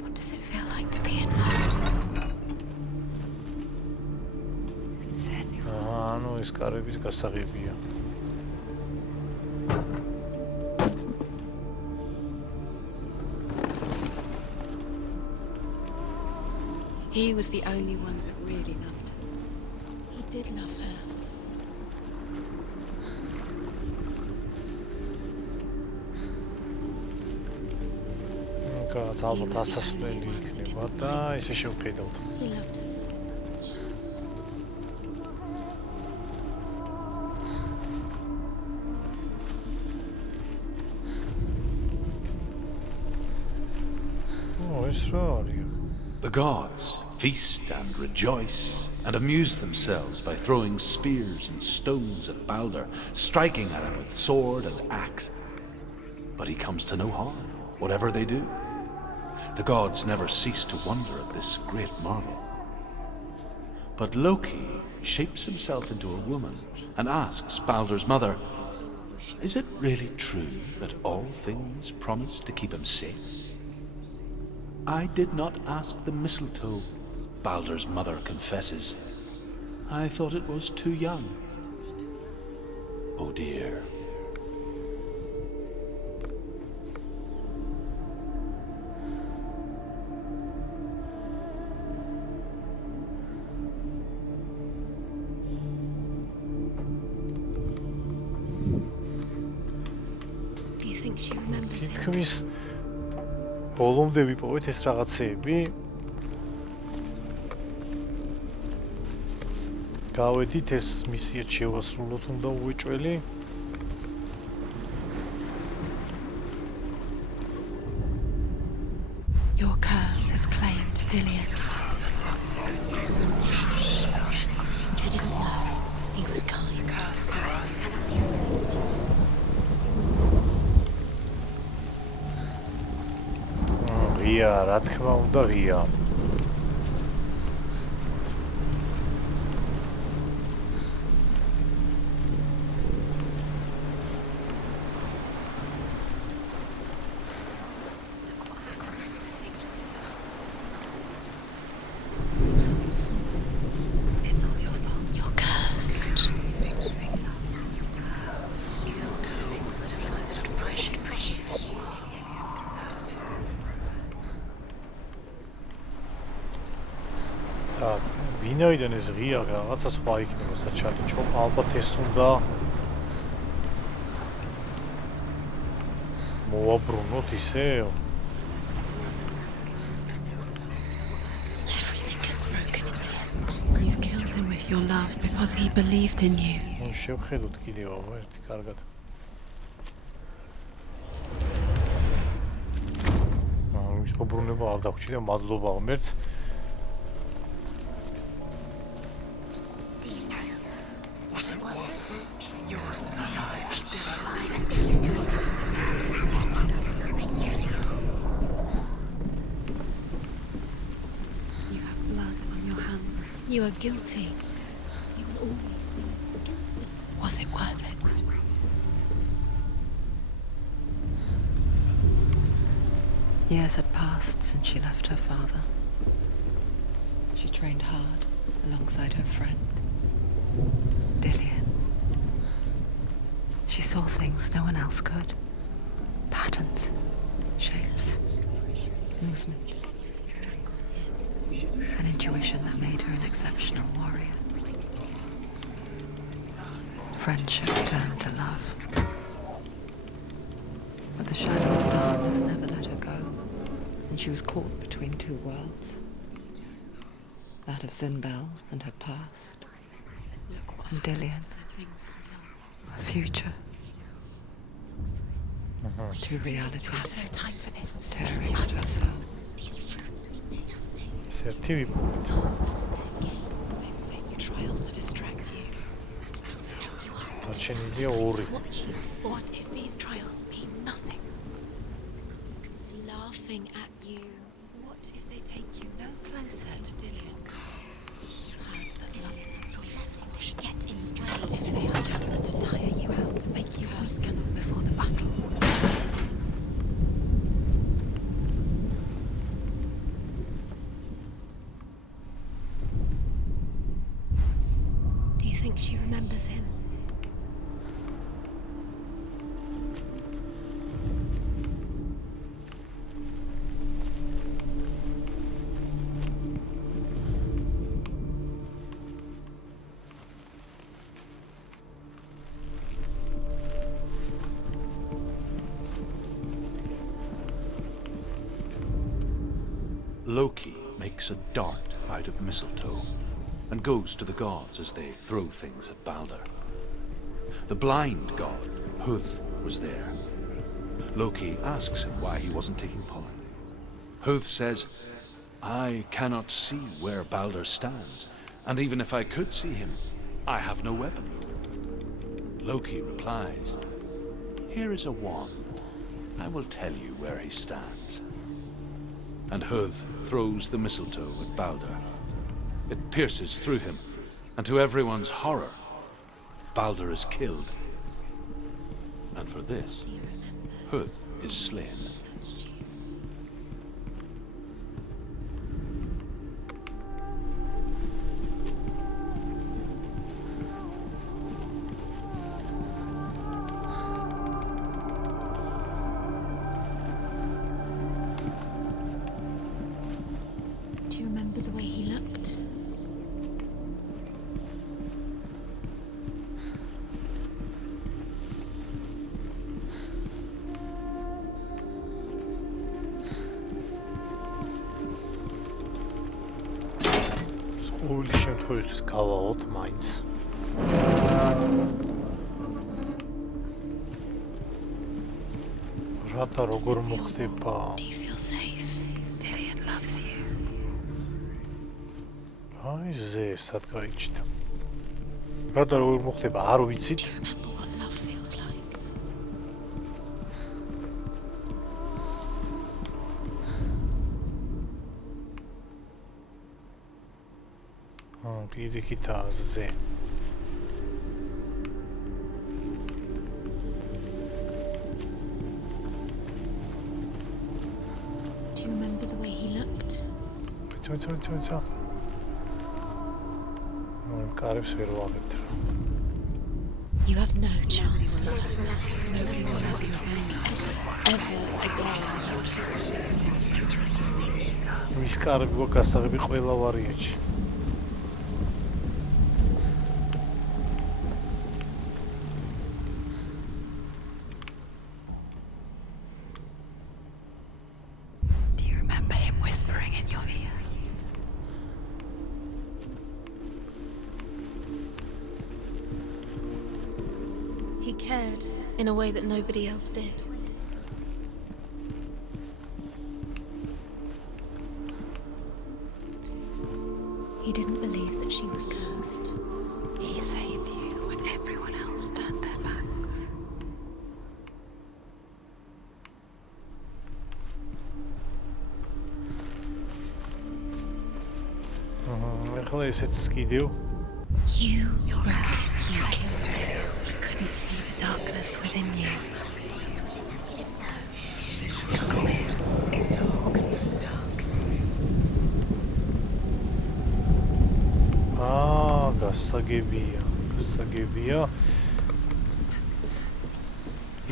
What does it feel like to be in love? ანუ ეს კარების გასაღებია. He was the only one that really loved her. He did love her. რაღაც ალბათ ასასვლელი იქნება და ესე შევხედავთ. He loved her so much. ეს რა არის? The gods feast and rejoice and amuse themselves by throwing spears and stones at Balder, striking at him with sword and axe. But he comes to no harm, whatever they do. The gods never cease to wonder at this great marvel. But Loki shapes himself into a woman and asks Balder's mother, "Is it really true that all things promise to keep him safe?" "I did not ask the mistletoe," Balder's mother confesses. "I thought it was too young." Oh dear. think she remembers him? თქმის ბოლომდე ვიპოვეთ ეს რაღაცეები. გავედით ეს მისიაც შევასრულოთ უნდა უეჭველი. Your curse has claimed Dillian. He didn't know. He was kind. ღია, რა თქმა უნდა ღია. It's all your fault. You're cursed. ვინაიდან ეს ღია რაღაცა სხვა იქნება საჩალიჩო, ალბათ ეს უნდა მოვაბრუნოთ ისევ. Everything gets broken in the end. You killed him with your love because he believed in you. შევხედოთ კიდევ ერთი კარგად. ის მოbrunება არ დაგვჭირდა, მადლობა ღმერთს. You have blood on your hands. You are guilty. You will always be guilty. Was it worth it? Years had passed since she left her father. She trained hard alongside her friend, Dillian. She saw things no one else could. Patterns, shapes, movements. An intuition that made her an exceptional warrior. Friendship turned to love. But the shadow of darkness never let her go, and she was caught between two worlds. That of Zinbel and her past, and Dillian, her future. Two realities No time for this. tearing at her soul. These rooms mean nothing. ერთი ვიპოვეთ. They've set you trials to distract you. I'll set you up. დარჩენილია ორი. Watch you. What if these trials mean nothing? Gods can see laughing at you. What if they take you no closer to Dillian? Heard that London police should get in straight. What if they are just to tire you out, to make you worse cannot before the battle? Do you think she remembers him? Loki makes a dart out of mistletoe and goes to the gods as they throw things at Balder. The blind god, Huth, was there. Loki asks him why he wasn't taking part. Huth says, "I cannot see where Balder stands, and even if I could see him, I have no weapon." Loki replies, "Here is a wand. I will tell you where he stands." And Huth throws the mistletoe at Balder. It pierces through him, and to everyone's horror, Balder is killed. And for this, Huth is slain. Do you remember the way he looked? კითხვისთვის გავაოთ მაინც. რათა როგორ მოხდება? Do you feel safe? Dillian loves you. აი ზე სად გაიჩნდა. რათა როგორ მოხდება არ ვიცით. Remember what love feels like? პირიქით აზე. Do you remember the way he looked? Ცა. კარებს ვერ ვაღებთ რა. You have no chance. Nobody will love you again. Ever again. მის კარები გასაღები ყველა ვარიანტში. Do you remember him whispering in your ear? He cared in a way that nobody else did. He didn't believe that she was cursed. He saved you when everyone else turned their backs. ეხლა ესეც კიდევ You broke. You killed him. You couldn't see the darkness within you. გასაგებია.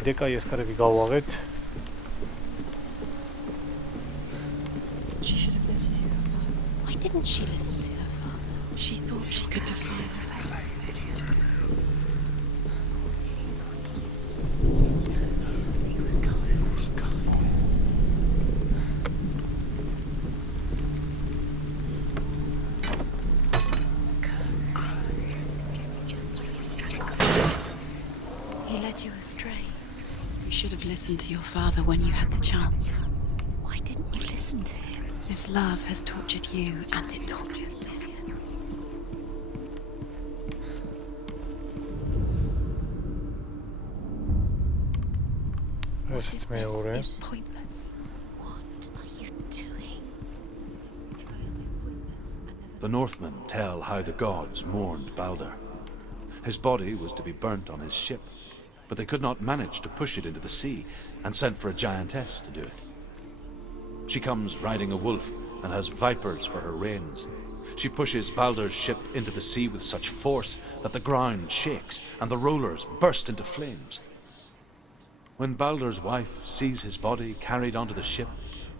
იდე კაი ეს კარები გავაღეთ. She should have listened to her father. Why didn't she listen to her father? She thought she could defy her fate. He led you astray. You should have listened to your father when you had the chance. Why didn't you listen to him? This love has tortured you, and it tortures Dillian. ესეც მეორე. This is pointless. What are you doing? The Northmen tell how the gods mourned Balder. His body was to be burnt on his ship, but they could not manage to push it into the sea and sent for a giantess to do it. She comes riding a wolf and has vipers for her reins. She pushes Balder's ship into the sea with such force that the ground shakes and the rollers burst into flames. When Balder's wife sees his body carried onto the ship,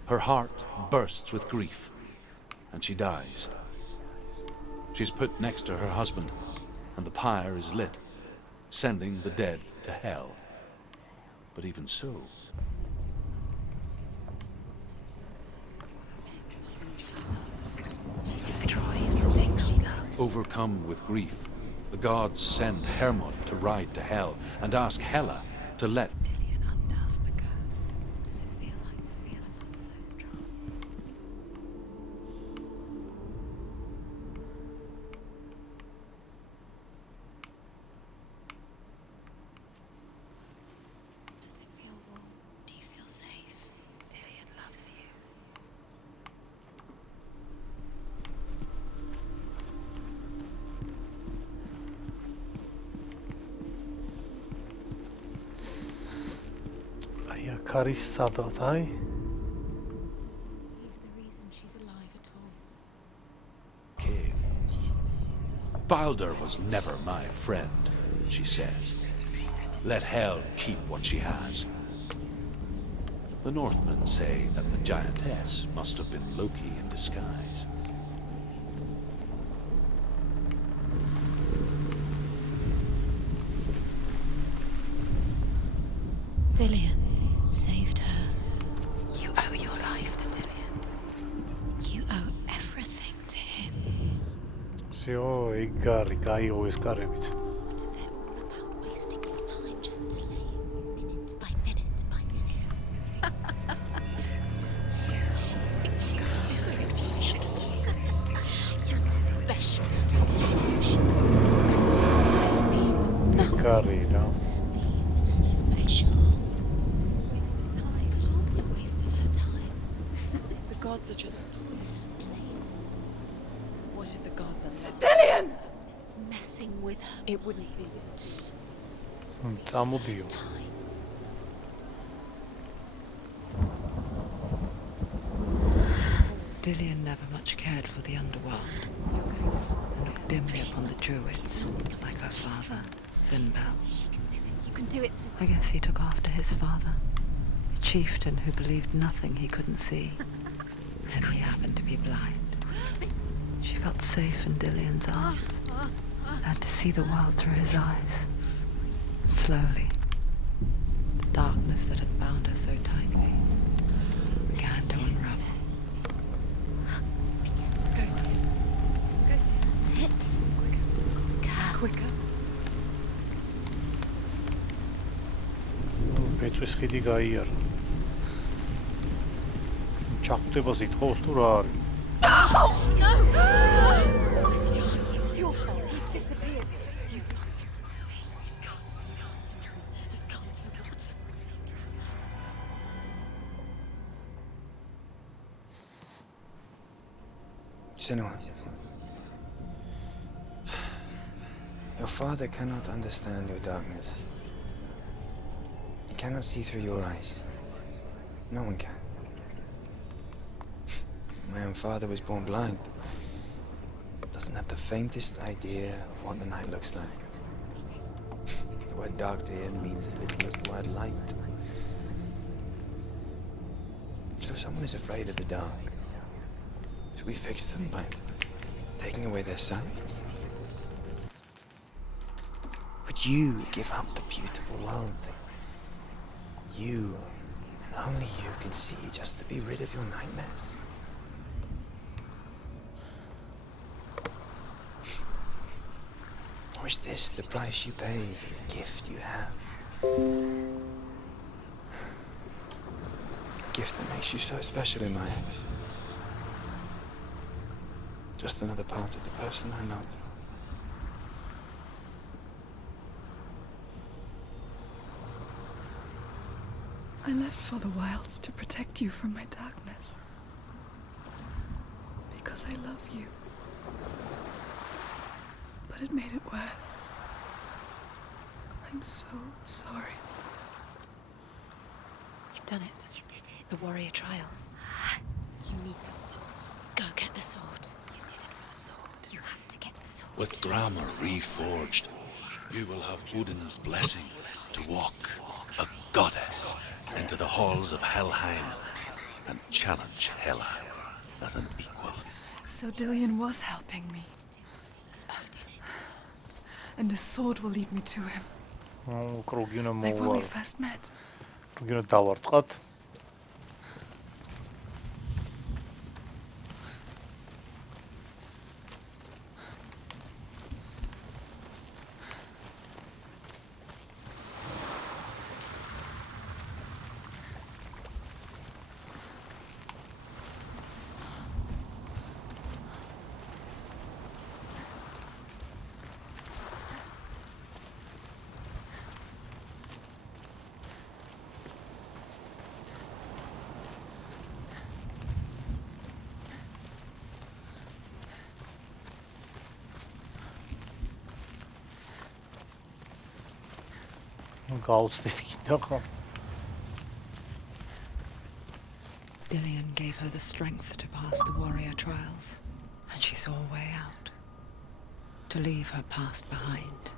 her heart bursts with grief, and she dies. She's put next to her husband, and the pyre is lit, sending the dead to hell. But even so, She destroys the thing she loves. overcome with grief, the gods send Hermod to ride to hell and ask Hela to let Dillian undoes the curse. Does it feel like to feel a love so strong? Does it feel warm? Do you feel safe? Dillian loves you. აი აქ არის სადღაც, აი. He's the reason she's alive at all. cave. Balder was never my friend, she says. Let hell keep what she has. The Northmen say that the giantess must have been Loki in disguise. Dillian saved her. You owe your life to Dillian. You owe everything to him. всё, ეგარი გაიღო ეს კარებით. What if they're all about wasting your time, just delaying minute by minute by minute? What does she think she's doing? You're not professional. ეგარი რა. Special. Waste of time. It can't be a waste of her time. The gods are just. What if the gods are not? Messing with her. It wouldn't be this. წამოდიო. Time. Dillian never much cared for the underworld. Looked dimly upon the druids, like her father, Zinbel. She can do it. You can do it. I guess he took after his father, a chieftain who believed nothing he couldn't see. And he happened to be blind. She felt safe in Dillian's arms, and to see the world through his eyes. And slowly, the darkness that had bound her so tightly began to unravel. That's it. Quicker. ბეწვის ხიდი გაიარა. ჩახვდება სიტყავს თუ რა არის? It's your fault. He's disappeared. You've lost him to the sea. He's gone. You've lost him to him. He's gone to the water. He's drowned. Senua, your father cannot understand your darkness. He cannot see through your eyes. No one can. My own father was born blind. Doesn't have the faintest idea of what the night looks like. The word dark to him means as little as the word light. So someone is afraid of the dark. Should we fix them by taking away their sight? Would you give up the beautiful world that you, and only you, can see just to be rid of your nightmares? Or is this the price you pay for the gift you have? A gift that makes you so special in my eyes. Just another part of the person I love. I left for the wilds to protect you from my darkness. Because I love you. But it made it worse. I'm so sorry. You've done it. You did it. The warrior trials. You need that sword. Go get the sword. You did it for the sword. You have to get the sword. With grammar reforged, you will have Odin's blessing to walk, a goddess, into the halls of Helheim and challenge Hela as an equal. So Dillian was helping me. And the sword will lead me to him. კრუგინა Like when we მოუვარ. first met. კრუგინა დავარტყათ. გაუცდით კიდე ხო? Dillian gave her the strength to pass the warrior trials, and she saw a way out. To leave her past behind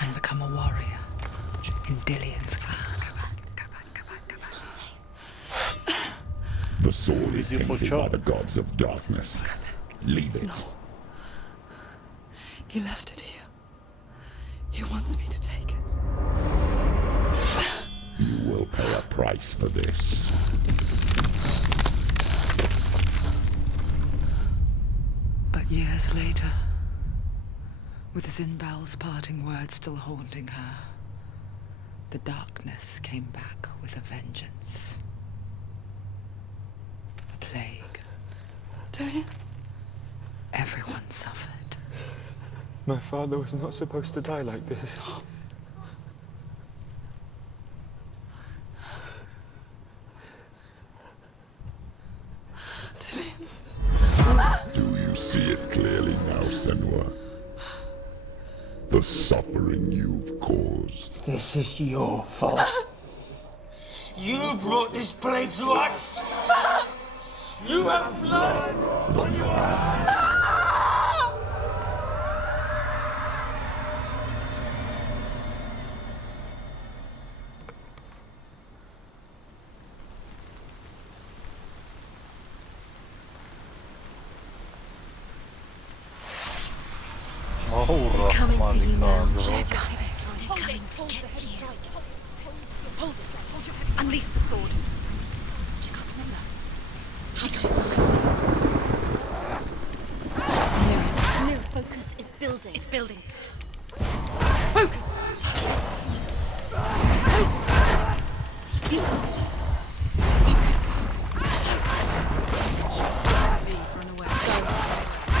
and become a warrior in Dillian's clan. Go back. It's not safe. The sword is Easy for tainted sure. by the gods of darkness. Leave it. No. He left it here. He wants me to take it. You will pay a price for this. But years later, With Zinbal's parting words still haunting her, the darkness came back with a vengeance. A plague. Dillian? Everyone suffered. My father was not supposed to die like this. Do you see it clearly now, Senua? The suffering you've caused. This is your fault. You brought this plague to us. You have blood on your hands. Coming for you now. They're coming. They're coming to get you. Hold it. Unleash the sword. She can't remember. How does she focus? No, focus is building. It's building. Focus! You can do this. Focus. Leave, run away.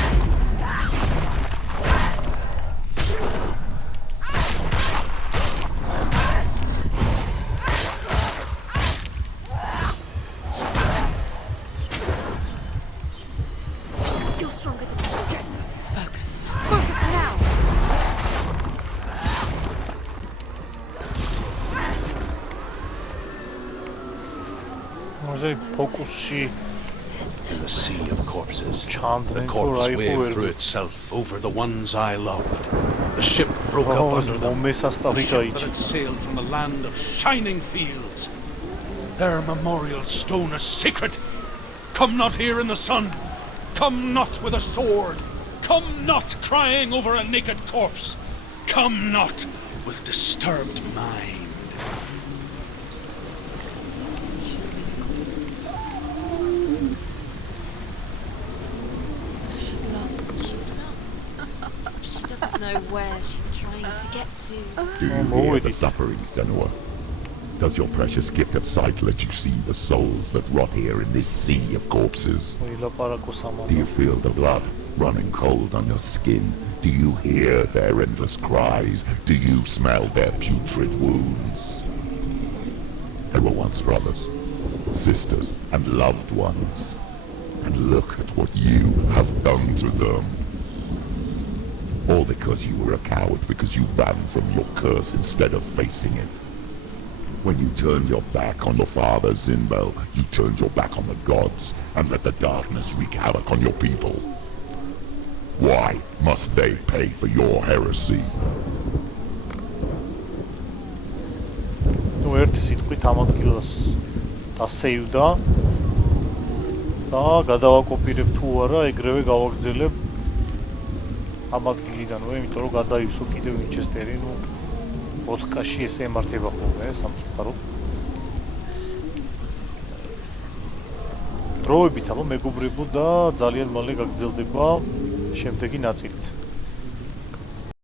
You're stronger than me. Focus. Focus now. Może fokusში In the sea of corpses, the ჩანდნენ თუ corpse რა იყო waved through ვერდი. itself over the ones I loved. The ship broke up Oh, under them. The მომესასტავი ship that გაიჭი. had sailed from the land of shining fields. Their memorial stone is sacred. Come not here in the sun. Come not with a sword. Come not crying over a naked corpse. Come not with disturbed mind. She's lost. She's lost. She doesn't know where she's trying to get to. Do you hear the suffering, Senua? Does your precious gift of sight let you see the souls that rot here in this sea of corpses? ვილაპარაკო სამანა. Do you feel the blood running cold on your skin? Do you hear their endless cries? Do you smell their putrid wounds? They were once brothers, sisters, and loved ones. And look at what you have done to them. All because you were a coward, because you ran from your curse instead of facing it. When you turned your back on your father, Zinbel, you turned your back on the gods and let the darkness wreak havoc on your people. Why must they pay for your heresy? ნუ ერთი სიტყვით ამ ადგილას დასეივდა და გადავაკოპირებ თუ არა, ეგრევე გავაგრძელებ ამ ადგილიდანვე, იმიტომ რომ გადაივსო კიდევ ვინჩესტერი, ნუ ოდკაში ესე ემართება ხოლმე სამწუხაროდ. დროებით აბა მეგობრებო და ძალიან მალე გაგრძელდება შემდეგი ნაწილიც.